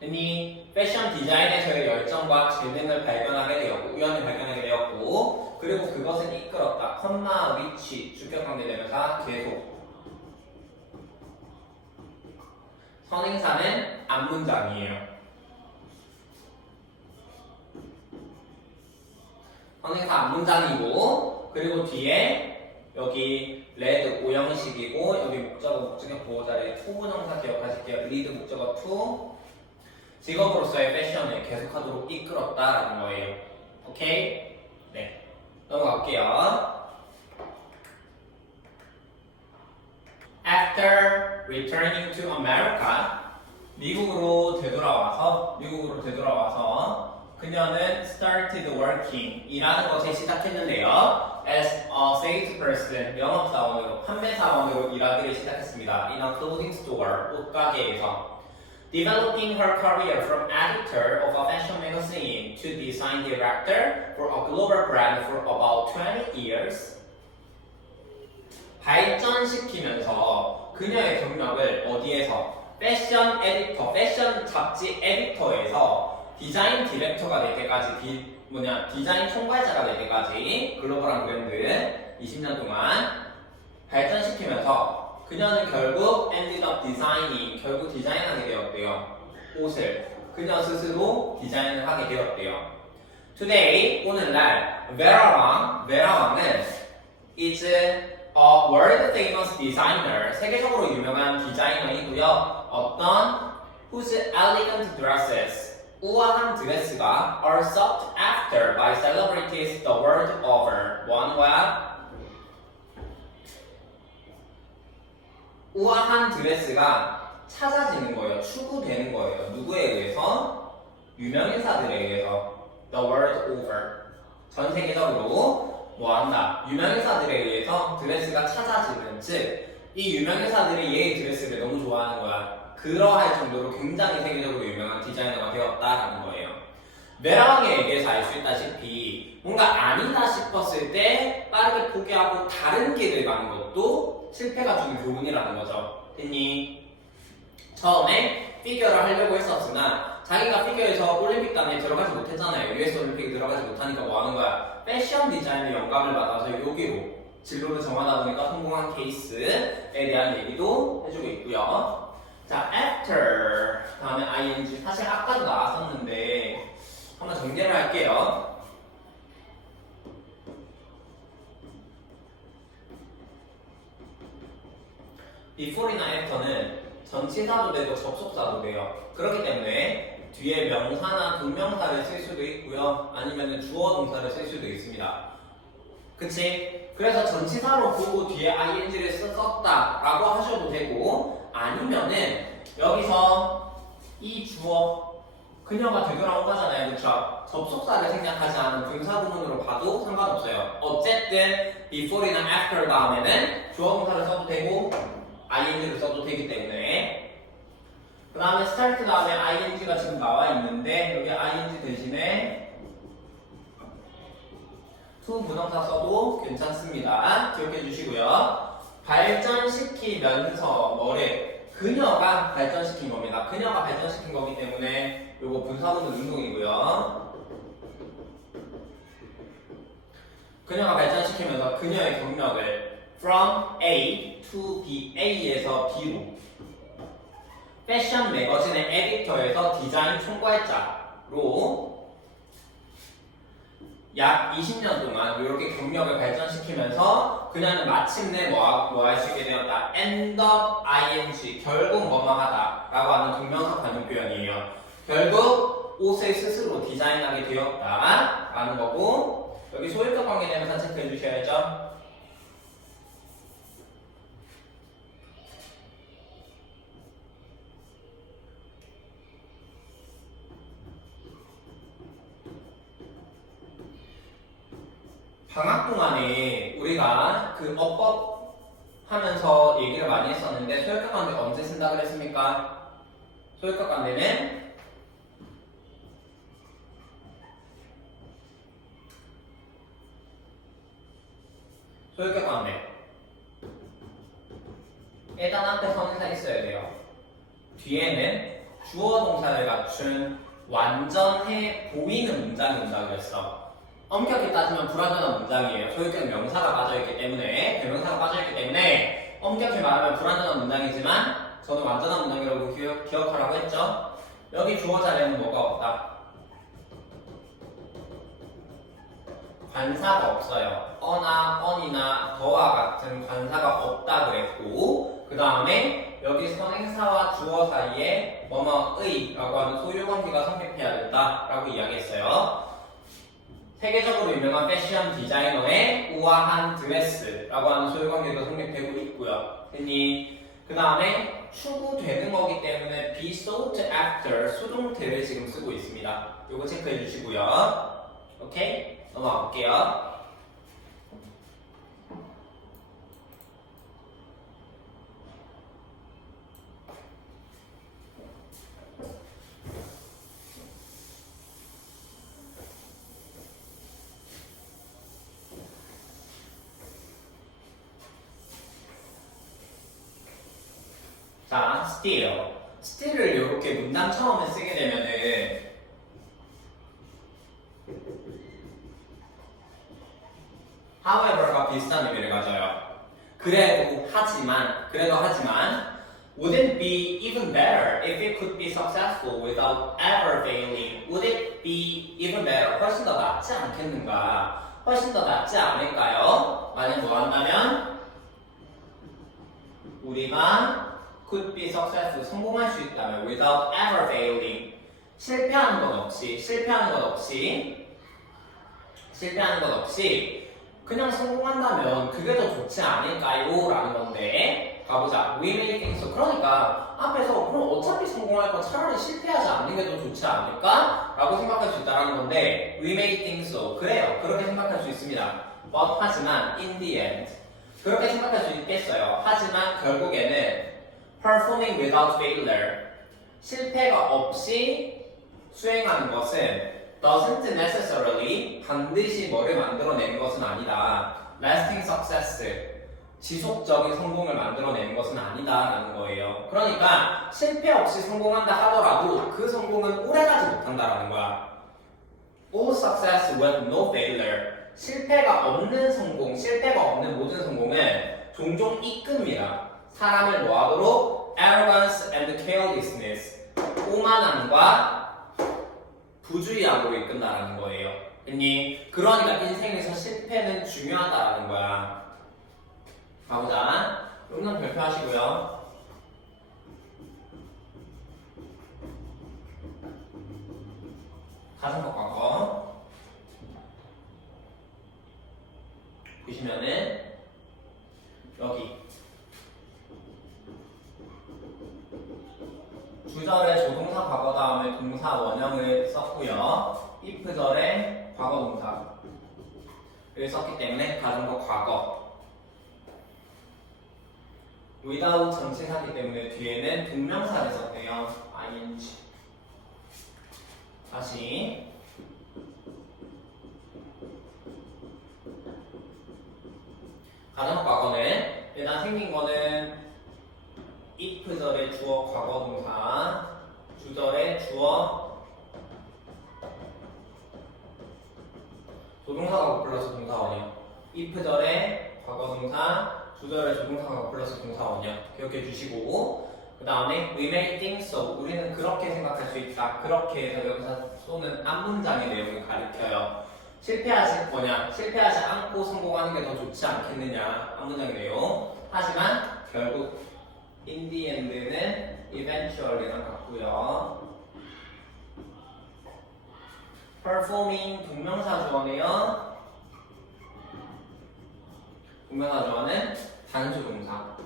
흔히 패션 디자인에서의 열정과 재능을 발견하게 되었고 우연히 발견하게 되었고 그리고 그것은 이끌었다. 컴마 위치 주격관계대명사 계속 선행사는 앞문장이에요. 선행사 앞문장이고 그리고 뒤에 여기 레드 오형식이고 여기 목적격 보호자리에 to 부정사 기억하실게요. 리드 목적어 to 직업으로서의 패션을 계속하도록 이끌었다라는 거예요. 오케이? 네, 넘어갈게요. After returning to America, 미국으로 되돌아와서 그녀는 started working 일하는 것을 시작했는데요. As a salesperson 영업사원으로 판매사원으로 일하기를 시작했습니다. In a clothing store 옷가게에서 developing her career from editor of a fashion magazine to design director for a global brand for about 20 years. 발전시키면서 그녀의 경력을 어디에서? 패션 에디터, 패션 잡지 에디터에서 디자인 디렉터가 될 때까지 디자인 총괄자가 될 때까지 글로벌한 브랜드 20년 동안 발전시키면서 그녀는 결국 ended up designing 결국 디자인하게 되었대요. 옷을 그녀 스스로 디자인을 하게 되었대요. Today 오늘날 베라왕은 is a world famous designer 세계적으로 유명한 디자이너이고요. 어떤 whose elegant dresses 우아한 드레스가 are sought after by celebrities the world over. 뭐 하는 거야? 우아한 드레스가 찾아지는 거예요. 추구되는 거예요. 누구에 의해서? 유명인사들에 의해서. The world over. 전 세계적으로 뭐 한다? 유명인사들에 의해서 드레스가 찾아지는 즉 이 유명인사들이 얘의 드레스를 너무 좋아하는 거야. 그러할 정도로 굉장히 세계적으로 유명한 디자이너가 되었다라는 거예요. 메라왕의 얘기에서 알 수 있다시피 뭔가 아니다 싶었을 때 빠르게 포기하고 다른 길을 가는 것도 실패가 주는 교훈이라는 거죠. 됐니? 처음에 피겨를 하려고 했었으나 자기가 피겨에서 올림픽단에 들어가지 못했잖아요. US 올림픽에 들어가지 못하니까 뭐 하는 거야? 패션 디자인의 영감을 받아서 여기로 진로를 정하다 보니까 성공한 케이스에 대한 얘기도 해주고 있고요. 자, after 다음에 ing 사실 아까도 나왔었는데 한번 정리를 할게요. before이나 after는 전치사도 되고 접속사도 돼요. 그렇기 때문에 뒤에 명사나 동명사를 쓸 수도 있고요. 아니면 주어 동사를 쓸 수도 있습니다. 그치? 그래서 전치사로 보고 뒤에 ing를 썼다라고 하셔도 되고, 아니면은 여기서 이 주어 그녀가 되돌아온 거잖아요. 그쵸? 접속사를 생략하지 않은 분사구문으로 봐도 상관없어요. 어쨌든 before이나 after 다음에는 주어 동사를 써도 되고 ing를 써도 되기 때문에, 그 다음에 start 다음에 ing가 지금 나와 있는데 여기 ing 대신에 to 부동사 써도 괜찮습니다. 기억해 주시고요. 발전시키면서 뭐를? 그녀가 발전시킨 겁니다. 그녀가 발전시킨 거기 때문에 요거 분사구문 운동이고요. 그녀가 발전시키면서 그녀의 경력을 from A to B, A에서 B로 패션 매거진의 에디터에서 디자인 총괄자로 약 20년 동안 이렇게 경력을 발전시키면서 그녀는 마침내 뭐 할 수 있게 되었다. end up ing, 결국 뭐뭐 하다 라고 하는 동명사 관용 표현이에요. 결국 옷을 스스로 디자인하게 되었다 라는 거고, 여기 소유격 관계대명사 체크해 주셔야죠. 방학 동안에 우리가 그 어법 하면서 얘기를 많이 했었는데 소유격 관계 언제 쓴다 그랬습니까? 소유격 관계는 소유격 관계 일단 앞에 선행사 있어야 돼요. 뒤에는 주어 동사를 갖춘 완전해 보이는 문장이 온다고 그랬어. 엄격히 따지면 불완전한 문장이에요. 소유격 명사가 빠져있기 때문에, 대명사가 빠져있기 때문에 엄격히 말하면 불완전한 문장이지만 저는 완전한 문장이라고 기억하라고 했죠. 여기 주어 자리에는 뭐가 없다? 관사가 없어요. 어나, 언이나 더와 같은 관사가 없다 그랬고, 그 다음에 여기 선행사와 주어 사이에 뭐뭐의 라고 하는 소유관계가 성립해야 된다라고 이야기했어요. 세계적으로 유명한 패션 디자이너의 우아한 드레스라고 하는 소유관계도 성립되고 있고요. 그 다음에 추구되는 거기 때문에 be sought after 수동태를 지금 쓰고 있습니다. 이거 체크해 주시고요. 오케이? 넘어가 볼게요. 자, steal. steal을 이렇게 문장 처음에 쓰게 되면은 however가 비슷한 의미를 가져요. 그래도 하지만 would it be even better if it could be successful without ever failing? Would it be even better? 훨씬 더 낫지 않겠는가? 훨씬 더 낫지 않을까요? 만약 뭐 한다면 우리가 could be successful, 성공할 수 있다면 without ever failing, 실패하는 것 없이 그냥 성공한다면 그게 더 좋지 않을까요? 라는 건데, 가보자. We may think so. 그러니까 앞에서 그럼 어차피 성공할 건 차라리 실패하지 않는 게 더 좋지 않을까? 라고 생각할 수 있다는 건데, we may think so. 그래요. 그렇게 생각할 수 있습니다. But 하지만 in the end, 그렇게 생각할 수 있겠어요. 하지만 결국에는 performing without failure, 실패가 없이 수행하는 것은 doesn't necessarily, 반드시 뭐를 만들어내는 것은 아니다. lasting success, 지속적인 성공을 만들어내는 것은 아니다라는 거예요. 그러니까 실패 없이 성공한다 하더라도 그 성공은 오래가지 못한다라는 거야. All success with no failure, 실패가 없는 성공, 실패가 없는 모든 성공은 종종 이끕니다. 사람을 뭐하도록? arrogance and carelessness, 오만함과 부주의함으로 이끈다라는 거예요. 됐니? 그러니까 인생에서 실패는 중요하다라는 거야. 가보자. 응답 발표하시고요. 가슴 과거 보시면은 여기 주절에 조동사 과거 다음에 동사 원형을 썼고요. if절에 과거 동사를 썼기 때문에 가정과 과거. without 전치사기 때문에 뒤에는 동명사를 썼대요. ing. 다시 가정과 과거는 일단 생긴 거는 if절의 주어 과거 동사, 주절의 주어 조동사가 플러스 동사 원형, if절의 과거 동사, 주절의 조동사가 플러스 동사 원형 기억해 주시고, 그 다음에 we may think so, 우리는 그렇게 생각할 수 있다. 그렇게 해서 여기서 쏘는 앞문장의 내용을 가리켜요. 실패하실 거냐, 실패하지 않고 성공하는 게 더 좋지 않겠느냐, 앞문장의 내용. 하지만 결국 in the end는 eventually랑 같고요. performing 동명사 주어네요. 동명사 주어는 단수 동사.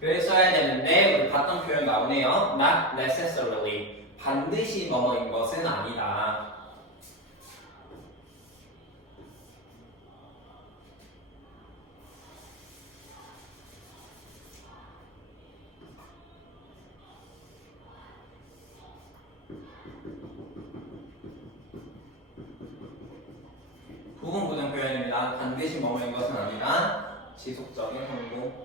를 써야 되는데 우리 봤던 표현 나오네요. Not necessarily. 반드시 뭐뭐인 것은 아니다. 부분 부정 표현입니다. 반드시 뭐뭐인 것은 아니다. 지속적인 성공.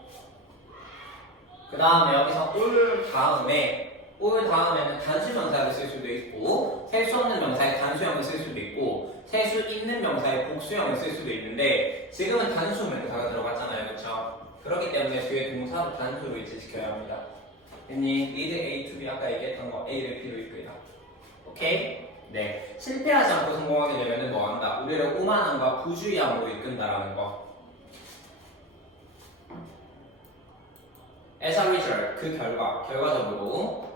그 다음에 여기서 올 다음에는 단수 명사를 쓸 수도 있고, 셀 수 없는 명사에 단수형을 쓸 수도 있고, 셀 수 있는 명사에 복수형을 쓸 수도 있는데, 지금은 단수 명사가 들어갔잖아요. 그렇죠? 그렇기 때문에 뒤에 동사도 단수로 위치시켜야 합니다. 됐니? lead A to B 아까 얘기했던 거 A를 B로 이끌다. 오케이? 네. 실패하지 않고 성공하게 되면 뭐 한다? 우리를 오만함과 부주의함으로 이끈다라는 거. as a result, 그 결과적으로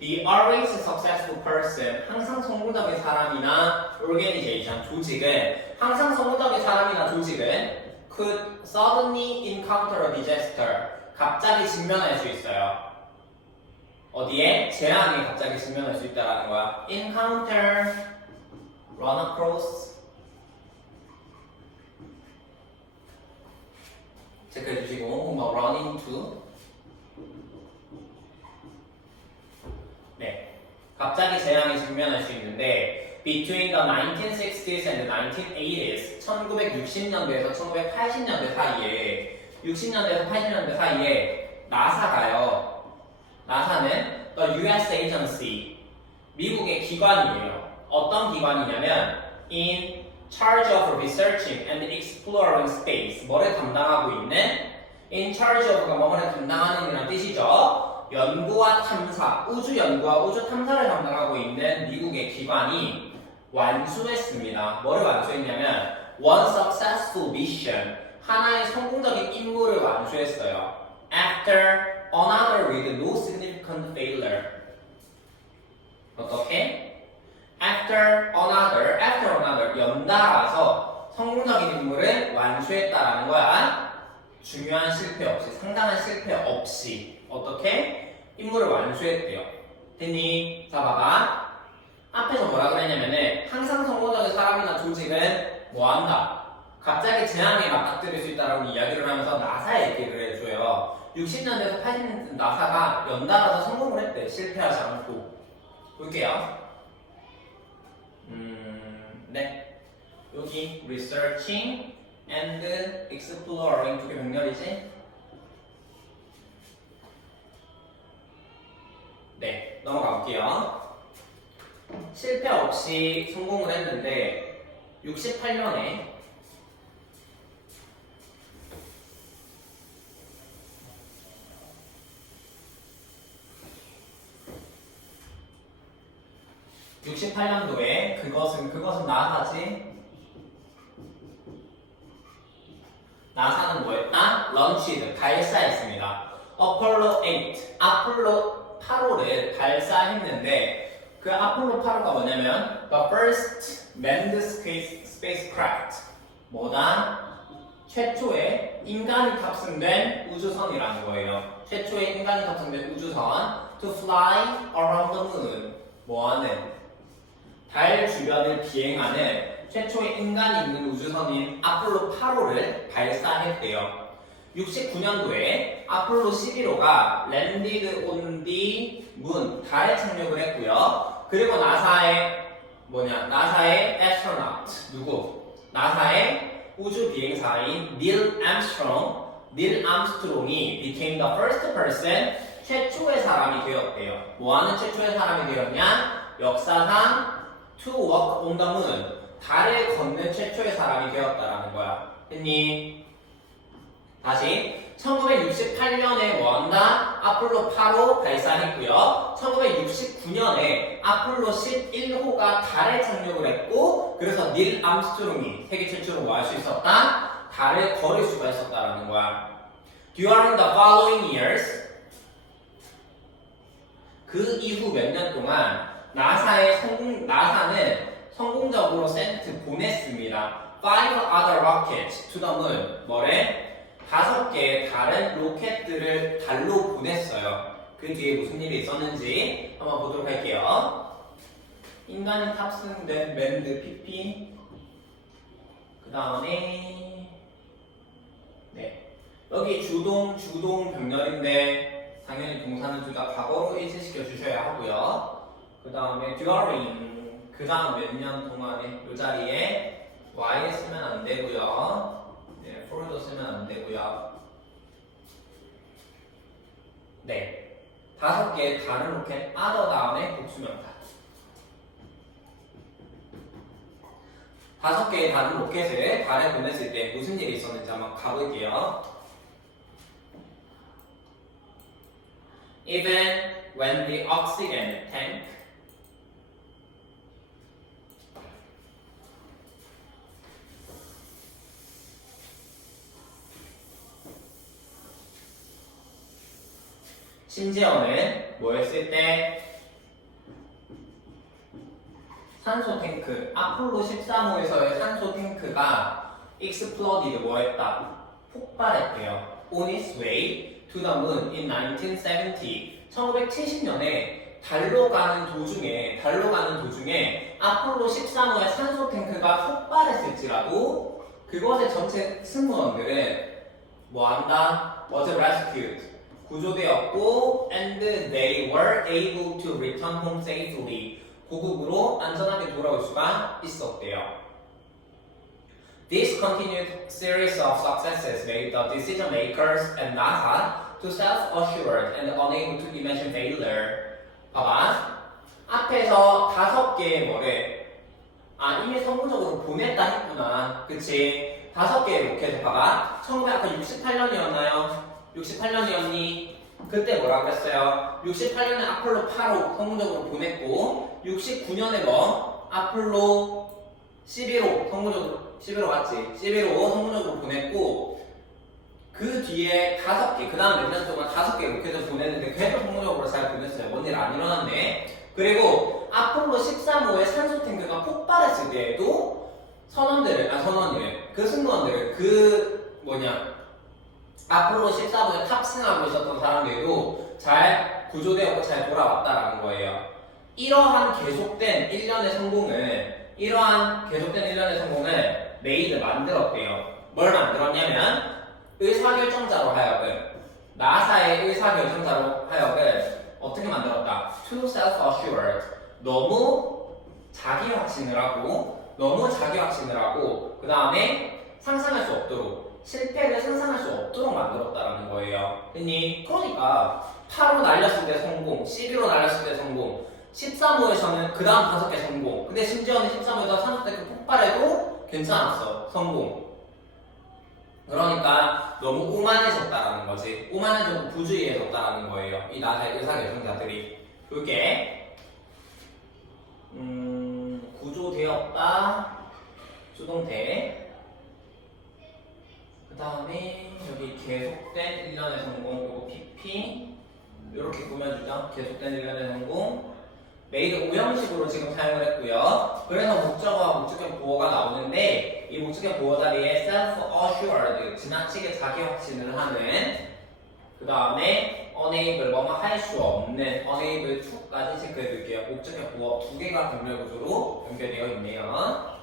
the always successful person, 항상 성공적인 사람이나 organization, 조직은 항상 성공적인 사람이나 조직은 could suddenly encounter a disaster, 갑자기 직면할 수 있어요. 어디에? 재앙에 갑자기 직면할 수 있다라는 거야. encounter, run across, 체크해 주시고, 뭐 run into. 네, 갑자기 재앙에 직면할 수 있는데 between the 1960s and the 1980s, 1960년대에서 1980년대 사이에, 60년대에서 80년대 사이에 나사가요. 나사는 the US agency, 미국의 기관이에요. 어떤 기관이냐면 in charge of researching and exploring space, 뭐를 담당하고 있는, in charge of가 뭐를 담당하는 이라는 뜻이죠. 연구와 탐사, 우주 연구와 우주 탐사를 담당하고 있는 미국의 기관이 완수했습니다. 뭐를 완수했냐면 one successful mission, 하나의 성공적인 임무를 완수했어요. after another with no significant failure. 어떻게? after another, 연달아서 성공적인 임무를 완수했다라는 거야. 중요한 실패 없이, 상당한 실패 없이 어떻게? 임무를 완수했대요. 됐니? 자, 봐봐. 앞에서 뭐라 그랬냐면은 항상 성공적인 사람이나 조직은 뭐한다? 갑자기 재앙에 맞닥뜨릴 수 있다라고 이야기를 하면서 나사 얘기를 해줘요. 60년대에서 80년대 나사가 연달아서 성공을 했대. 실패하지 않고. 볼게요. 네. 여기 researching and exploring 두 개 병렬이지? 네, 넘어가 볼게요. 실패 없이 성공을 했는데 68년에 그것은 나사는 뭐였다? 런치드, 발사했습니다. 어폴로 8를 발사했는데 그 아폴로 8호가 뭐냐면 the first manned spacecraft 뭐다? 최초의 인간이 탑승된 우주선이라는 거예요. 최초의 인간이 탑승된 우주선 to fly around the moon 뭐하는? 달 주변을 비행하는 최초의 인간이 있는 우주선인 아폴로 8호를 발사했대요. 69년도에 아폴로 11호가 landed on the moon, 달에 착륙을 했고요. 그리고 나사의 astronaut, 누구? 나사의 우주 비행사인 닐 암스트롱이 became the first person, 최초의 사람이 되었대요. 뭐하는 최초의 사람이 되었냐? 역사상 to walk on the moon, 달을 걷는 최초의 사람이 되었다라는 거야. 했니? 다시 1968년에 뭐한다? 아폴로 8호 발사했고요. 1969년에 아폴로 11호가 달에 착륙을 했고, 그래서 닐 암스트롱이 세계 최초로 뭐 할 수 있었다? 달을 걸을 수가 있었다라는 거야. During the following years, 그 이후 몇 년 동안 나사는 성공적으로 보냈습니다. 5 other rockets to the moon. 뭐래? 5개의 다른 로켓들을 달로 보냈어요. 그 뒤에 무슨 일이 있었는지 한번 보도록 할게요. 인간이 탑승된 맨드 PP. 그 다음에 여기 주동 병렬인데 당연히 동사는 둘 다 과거로 일치시켜 주셔야 하고요. 그 다음에 during 그 다음 몇 년 동안에 이 자리에 y 쓰면 안 되고요. for도 쓰면 안 되고요. 5개의 다른 로켓 other 다음에 복수명사. 5개의 다른 로켓을 달에 보냈을 때 무슨 일이 있었는지 한번 가볼게요. Even when the oxygen tank 심지어는 뭐 했을 때 산소 탱크 아폴로 13호에서의 산소 탱크가 exploded 뭐 했다? 폭발했대요. On its way to the moon in 1970. 1970년에 달로 가는 도중에 아폴로 13호의 산소 탱크가 폭발했을지라도 그것의 전체 승무원들은 뭐 한다? was rescued. 구조되었고 and they were able to return home safely. 고국으로 안전하게 돌아올 수가 있었대요. This continued series of successes made the decision makers at NASA to self-assured and unable to imagine failure. 봐봐. 앞에서 5개의 뭐래? 이미 성공적으로 보냈다 했구나. 그치? 5개의 로켓을 봐봐. 1968년이었나요? 68년이었니? 그때 뭐라 그랬어요? 68년에 아폴로 8호 성공적으로 보냈고 69년에 뭐? 아폴로 11호 성공적으로 11호 맞지? 11호 성공적으로 보냈고 그 뒤에 5개 그 다음 몇 년 동안 5개 로켓을 보냈는데 그래도 성공적으로 잘 보냈어요. 뭔 일 안 일어났네. 그리고 아폴로 13호의 산소 탱크가 폭발했을 때에도 그 승무원들을 아폴로 14호에 탑승하고 있었던 사람들도 잘 구조되었고 잘 돌아왔다라는 거예요. 이러한 계속된 1년의 성공을 메이드 만들었대요. 뭘 만들었냐면 의사결정자로 하여금 나사의 의사결정자로 하여금 어떻게 만들었다? Too self-assured. 너무 자기 확신을 하고 너무 자기 확신을 하고 그 다음에 상상할 수 없도록 실패를 상상할 수 없도록 만들었다라는 거예요. 그러니까 8호 날렸을 때 성공, 11호 날렸을 때 성공, 13호에서는 그 다음 5개 성공. 근데 심지어는 13호에서 30대 폭발해도 괜찮았어. 성공. 그러니까 너무 오만해졌다라는 거지. 오만해져서 부주의해졌다라는 거예요. 이 나사의 의사결정자들이. 그게 구조되었다. 수동태. 그 다음에 여기 계속된 일련의 성공. 요거 PP. 이렇게 꾸며주죠. 계속된 일련의 성공. 메이드 오형식으로 지금 사용을 했고요. 그래서 목적어와 목적격 보어가 나오는데 이 목적격 보어 자리에 self-assured, 지나치게 자기 확신을 하는 그 다음에 unable, 뭐뭐 할 수 없는 unable to까지 체크해 둘게요. 목적격 보어 두 개가 병렬 구조로 연결되어 있네요.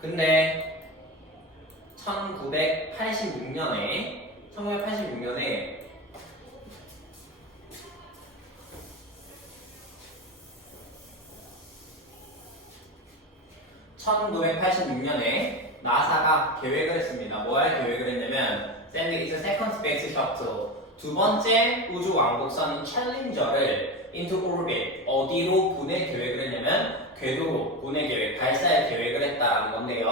근데 1986년에 1986년에 나사가 계획을 했습니다. 뭐 할 계획을 했냐면 send its second space shuttle, 두 번째 우주 왕복선 챌린저를 into orbit, 어디로 보낼 계획을 했냐면 궤도로 보낼 계획, 발사할 계획을 했다는 건데요.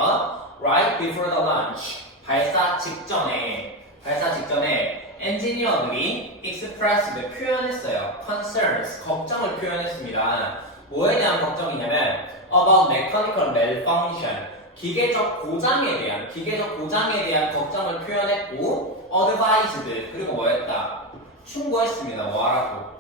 Right before the launch, 발사 직전에 엔지니어들이 expressed, 표현했어요. concerns, 걱정을 표현했습니다. 뭐에 대한 걱정이냐면 about mechanical malfunction, 기계적 고장에 대한 걱정을 표현했고 advised, 그리고 뭐였다? 충고했습니다. 뭐 하라고?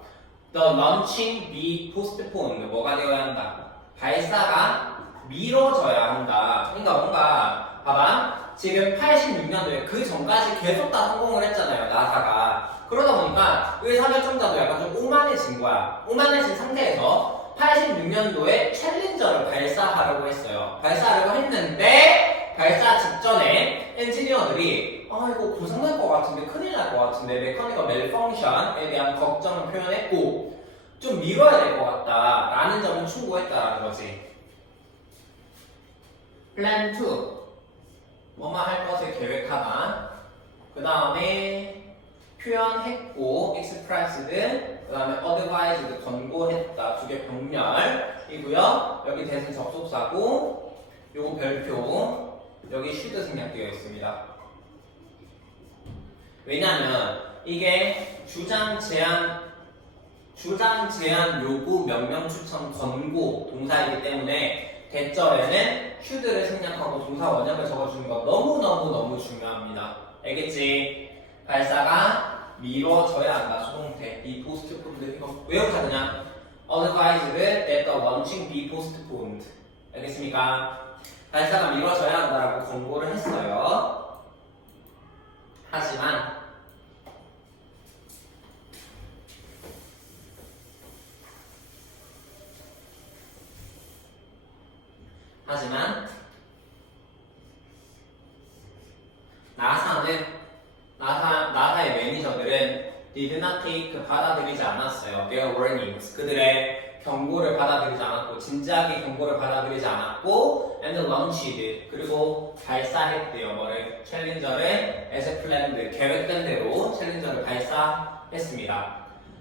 The launching be postponed, 뭐가 되어야 한다? 발사가 미뤄져야 한다. 그러니까 뭔가 봐봐, 지금 86년도에 그 전까지 계속 다 성공을 했잖아요, 나사가. 그러다 보니까 의사결정자도 약간 좀 오만해진 거야. 오만해진 상태에서 86년도에 챌린저를 발사하려고 했어요. 발사하려고 했는데 발사 직전에 엔지니어들이 이거 고장날 것 같은데, 큰일 날 것 같은데, 메커니컬 멜펑션에 대한 걱정을 표현했고 좀 미뤄야 될 것 같다 라는 점을 충고했다라는 거지. Plan 2, 뭐뭐 할 것을 계획하다. 그 다음에 표현했고 expressed, 그 다음에 advised, 권고했다. 두 개 병렬이고요. 여기 대신 접속사고, 요거 별표, 여기 should 생략되어 있습니다. 왜냐하면 이게 주장, 제안, 요구, 명령, 추천, 권고 동사이기 때문에 대절에는 should를 생략하고 동사 원형을 적어주는 거 너무 중요합니다. 알겠지? 발사가 미뤄져야 한다. 수동태 be postponed, 이거 외우자 그냥. advised that the launching be postponed. 알겠습니까? 발사가 미뤄져야 한다라고 권고를 했어요. 하지만 나사의 매니저들은 did not take, 받아들이지 않았어요. their warnings, 그들의 경고를 받아들이지 않았고, 진지하게 경고를 받아들이지 않았고, and launched, 그리고 발사했대요. 뭐를? 챌린저를 as planned, 계획된 대로 챌린저를 발사했습니다.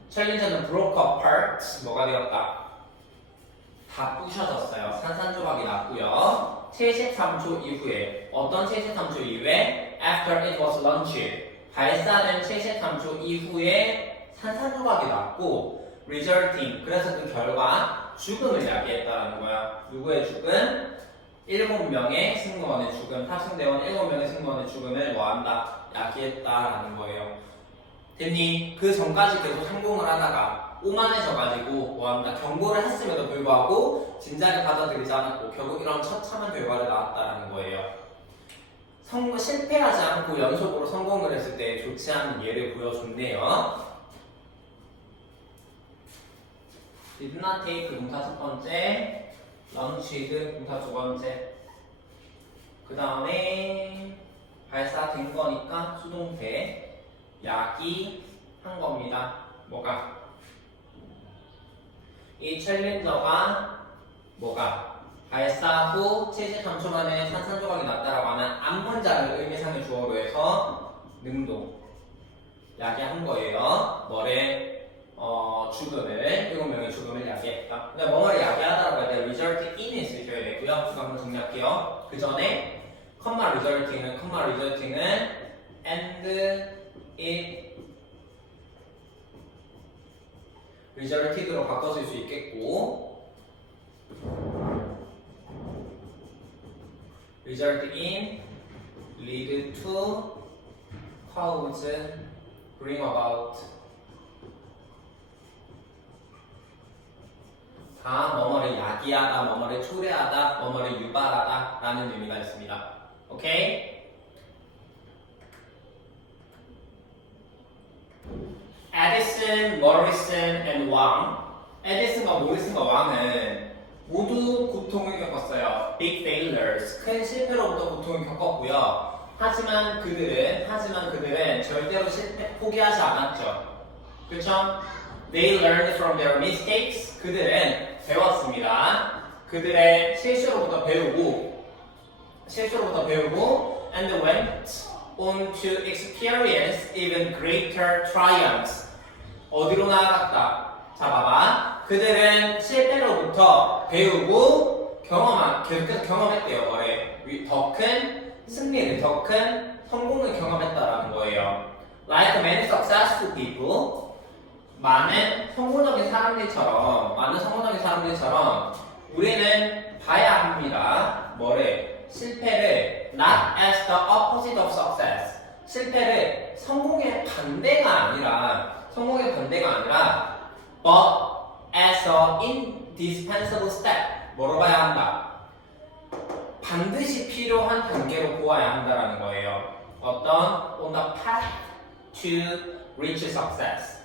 챌린저는 broke apart, 뭐가 되었다? 다 부셔졌어요. 산산조각이 났고요. 73초 이후에, 어떤 73초 이후에? After it was launched, 발사된 73초 이후에 산산조각이 났고, resulting, 그래서 그 결과 죽음을 야기했다는 거야. 누구의 죽음? 7명의 승무원의 죽음, 탑승대원 7명의 승무원의 죽음을 뭐한다? 야기했다라는 거예요. 됐니? 그 전까지 계속 성공을 하다가 오만해져가지고 뭐한다? 경고를 했음에도 불구하고 진작에 받아들이지 않았고 결국 이런 처참한 결과를 낳았다라는 거예요. 실패하지 않고 연속으로 성공을 했을 때 좋지 않은 예를 보여줬네요. did not take 동사 첫 번째, launched 동사 두 번째, 그 다음에 발사된 거니까 수동태 야기한 겁니다. 뭐가? 이 챌린저가 뭐가 발사 후 73초 만에 산산조각이 났다라고 하는 앞문장을 의미상의 주어로 해서 능동 야기한 거예요. 뭐를 죽음을 7명의 죽음을 야기했다. 근데 뭐를 야기하다라고 할 때 result in이 쓰셔야 되고요. 그거 한번 정리할게요. 그 전에 컴마 resulting은 and it resulted로 바꿔 쓸 수 있겠고 result in lead to cause bring about 다 뭐뭐를 야기하다, 뭐뭐를 초래하다, 뭐뭐를 유발하다 라는 의미가 있습니다. 오케이? 에디슨, 모리슨, and 왕 에디슨과 모리슨과 왕은 모두 고통을 겪었어요. Big failures, 큰 실패로부터 고통을 겪었고요. 하지만 그들은 절대로 포기하지 않았죠. 그렇죠? They learned from their mistakes. 그들은 배웠습니다. 그들의 실수로부터 배우고 and went on to experience even greater triumphs. 어디로 나아갔다? 자, 봐봐. 그들은 실패로부터 배우고 계속해서 경험했대요. 뭐래? 더 큰 승리를, 더 큰 성공을 경험했다라는 거예요. Like many successful people, 많은 성공적인 사람들처럼 우리는 봐야 합니다. 뭐래? 실패를 not as the opposite of success. 실패를 성공의 반대가 아니라 but as a indispensable step. 뭐로 봐야 한다? 반드시 필요한 단계로 보아야 한다라는 거예요. 어떤 on the path to reach success.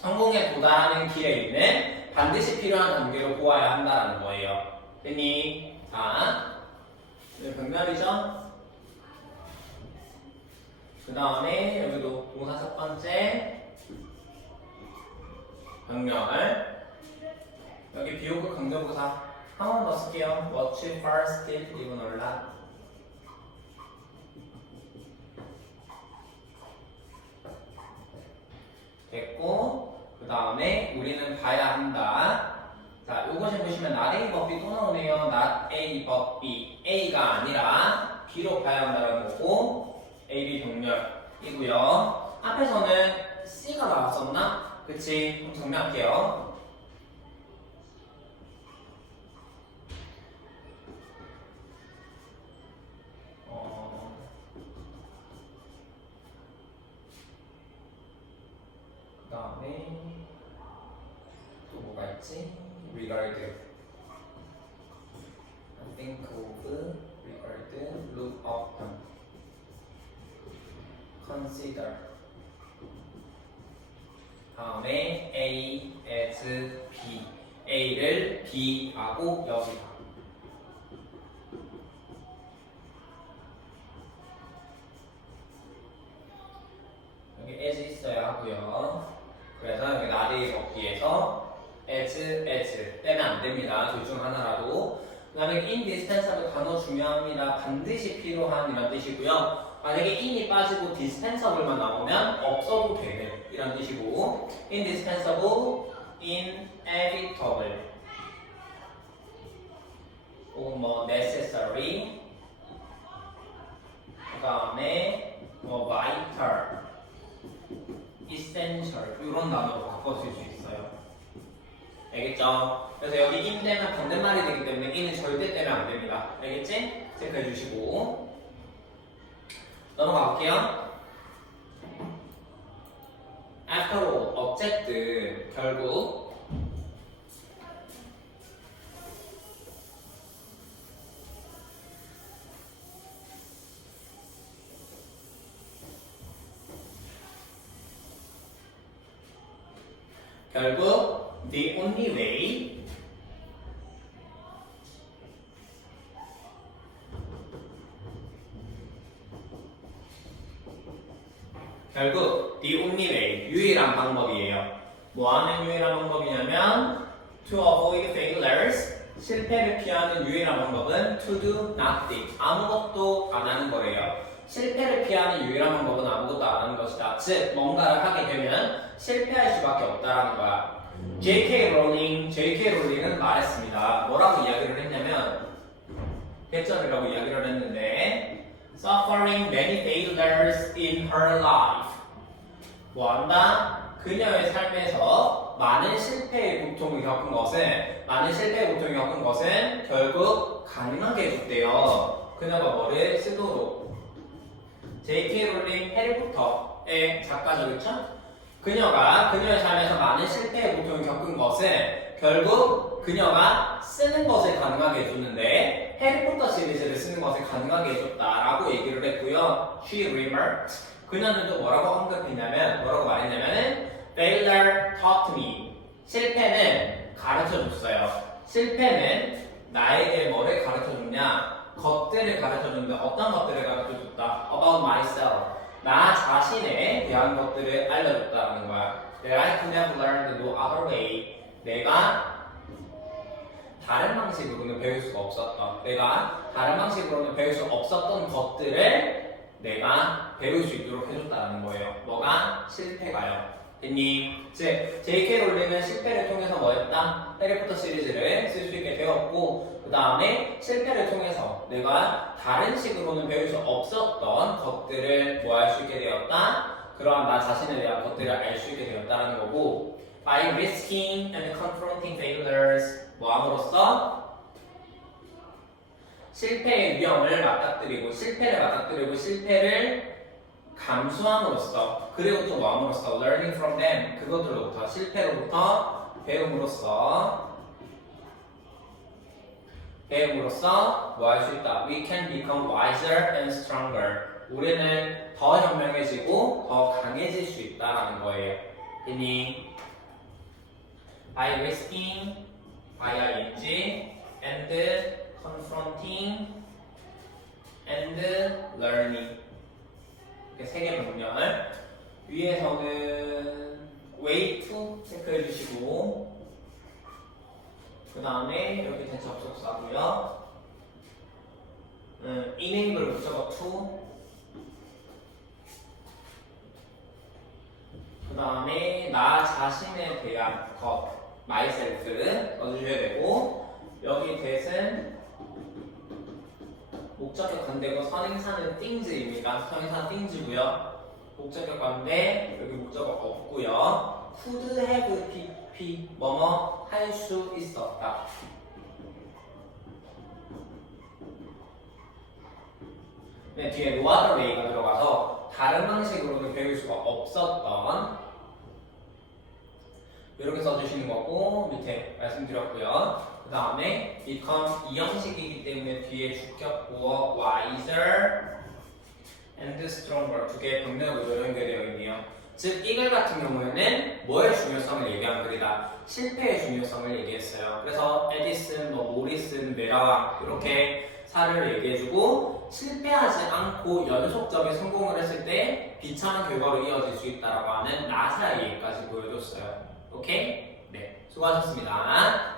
성공에 도달하는 길에 있는 반드시 필요한 단계로 보아야 한다라는 거예요. 됐니? 자, 병렬이죠? 그 다음에 여기도 동사 첫 번째 병렬. 여기 비호크 강조부사 한 번 더 쓸게요. What you first did, even or not. 됐고, 그 다음에 우리는 봐야 한다. 자, 요것을 보시면 not A but B 또 나오네요. not A but B. A가 아니라 B로 봐야 한다는 거고, A, B 병렬이고요. 앞에서는 C가 나왔었나? 그치? 그럼 정리할게요. 그 다음에 또 뭐가 있지? regard, think of, regard, look upon, consider. 다음에 A as B, A를 B하고 여기다. 여기 as 있어야 하고요. 그래서 여기 나대에 걷기에서 as 빼면 안 됩니다. 둘 중 하나라도. 그 다음에 indispensable 단어 중요합니다. 반드시 필요한 이런 뜻이고요. 만약에 in이 빠지고 dispensable만 나오면 없어도 되는 이런 뜻이고, indispensable, inevitable, 혹은 뭐 necessary, 그 다음에 뭐 vital, essential 이런 단어로 바꿔 쓸 수 있어요. 알겠죠? 그래서 여기 in 되면 반대말이 되기 때문에 in은 절대 떼면 안 됩니다. 알겠지? 체크해 주시고 넘어가 볼게요. After all, 어쨌든 결국 the only way the only way 유일한 방법이에요. 뭐 하는 유일한 방법이냐면 To avoid failures, 실패를 피하는 유일한 방법은 to do nothing, 아무것도 안 하는 거예요. 실패를 피하는 유일한 방법은 아무것도 안 하는 것이다. 즉, 뭔가를 하게 되면 실패할 수밖에 없다라는 거야. J.K. 롤링은 말했습니다. 뭐라고 이야기를 했냐면, 개쩔이라고 이야기를 했는데, suffering many failures in her life. 뭐한다? 그녀의 삶에서 많은 실패의 고통을 겪은 것은 결국 가능하게 해줬대요. 그녀가 뭐를 쓰도록. J.K. 롤링 해리포터의 작가죠, 그쵸? 그녀가 그녀의 삶에서 많은 실패의 고통을 겪은 것은 결국 그녀가 쓰는 것을 가능하게 해줬는데 해리포터 시리즈를 쓰는 것을 가능하게 해줬다라고 얘기를 했고요. She remarked. 그녀는 또 뭐라고 말했냐면은 Failure taught me. 실패는 가르쳐줬어요. 실패는 나에게 뭐를 가르쳐줬냐? 것들을 가르쳐줬는데 어떤 것들을 가르쳐줬다? About myself. 나 자신에 대한 것들을 알려줬다는 거야. That I could have learned no other way. 내가 다른 방식으로는 배울 수 없었던 것들을 내가 배울 수 있도록 해줬다는 거예요. 뭐가? 실패가요. 됐니? 즉, J.K. 롤링은 실패를 통해서 뭐 했다? 해리포터 시리즈를 쓸 수 있게 되었고, 그 다음에 실패를 통해서 내가 다른 식으로는 배울 수 없었던 것들을 뭐 할 수 있게 되었다? 그러한 나 자신에 대한 것들을 알 수 있게 되었다는 거고, by risking and confronting failures, 뭐 함으로써? 실패의 위험을 맞닥뜨리고, 실패를 감수함으로써, 그리고 또 뭐 함으로써? learning from them, 그것들로부터, 실패로부터 배움으로써 뭐 할 수 있다? We can become wiser and stronger. 우리는 더 현명해지고 더 강해질 수 있다라는 거예요. 됐니? By risking, ing, and confronting, and learning. 이렇게 세 개 문장을 위에서는 way to 체크해 주시고, 그 다음에 이렇게 된 접속사고요. enable 목적어 to, 그 다음에 나 자신에 대한 것, myself 써주셔야 되고, 여기 that은 목적격 관대고 선행사는 things입니다. 선행사 things고요. 목적격 관대, 여기 목적어 없고요. could have pp 뭐뭐 할 수 있었다. 네, 뒤에 no other way가 들어가서 다른 방식으로는 배울 수가 없었던, 이렇게 써주시는 거고, 밑에 말씀드렸고요. 그 다음에 become 이 형식이기 때문에 뒤에 주격구어 wiser and stronger 두 개의 병렬구조로 연결되어 있네요. 즉, 이 글 같은 경우에는 뭐의 중요성을 얘기한 글이다? 실패의 중요성을 얘기했어요. 그래서 에디슨, 모리슨, 메라왕 이렇게 사례를 얘기해주고, 실패하지 않고 연속적인 성공을 했을 때 비참한 결과로 이어질 수 있다라고 하는 나사의 예까지 보여줬어요. 오케이? 네, 수고하셨습니다.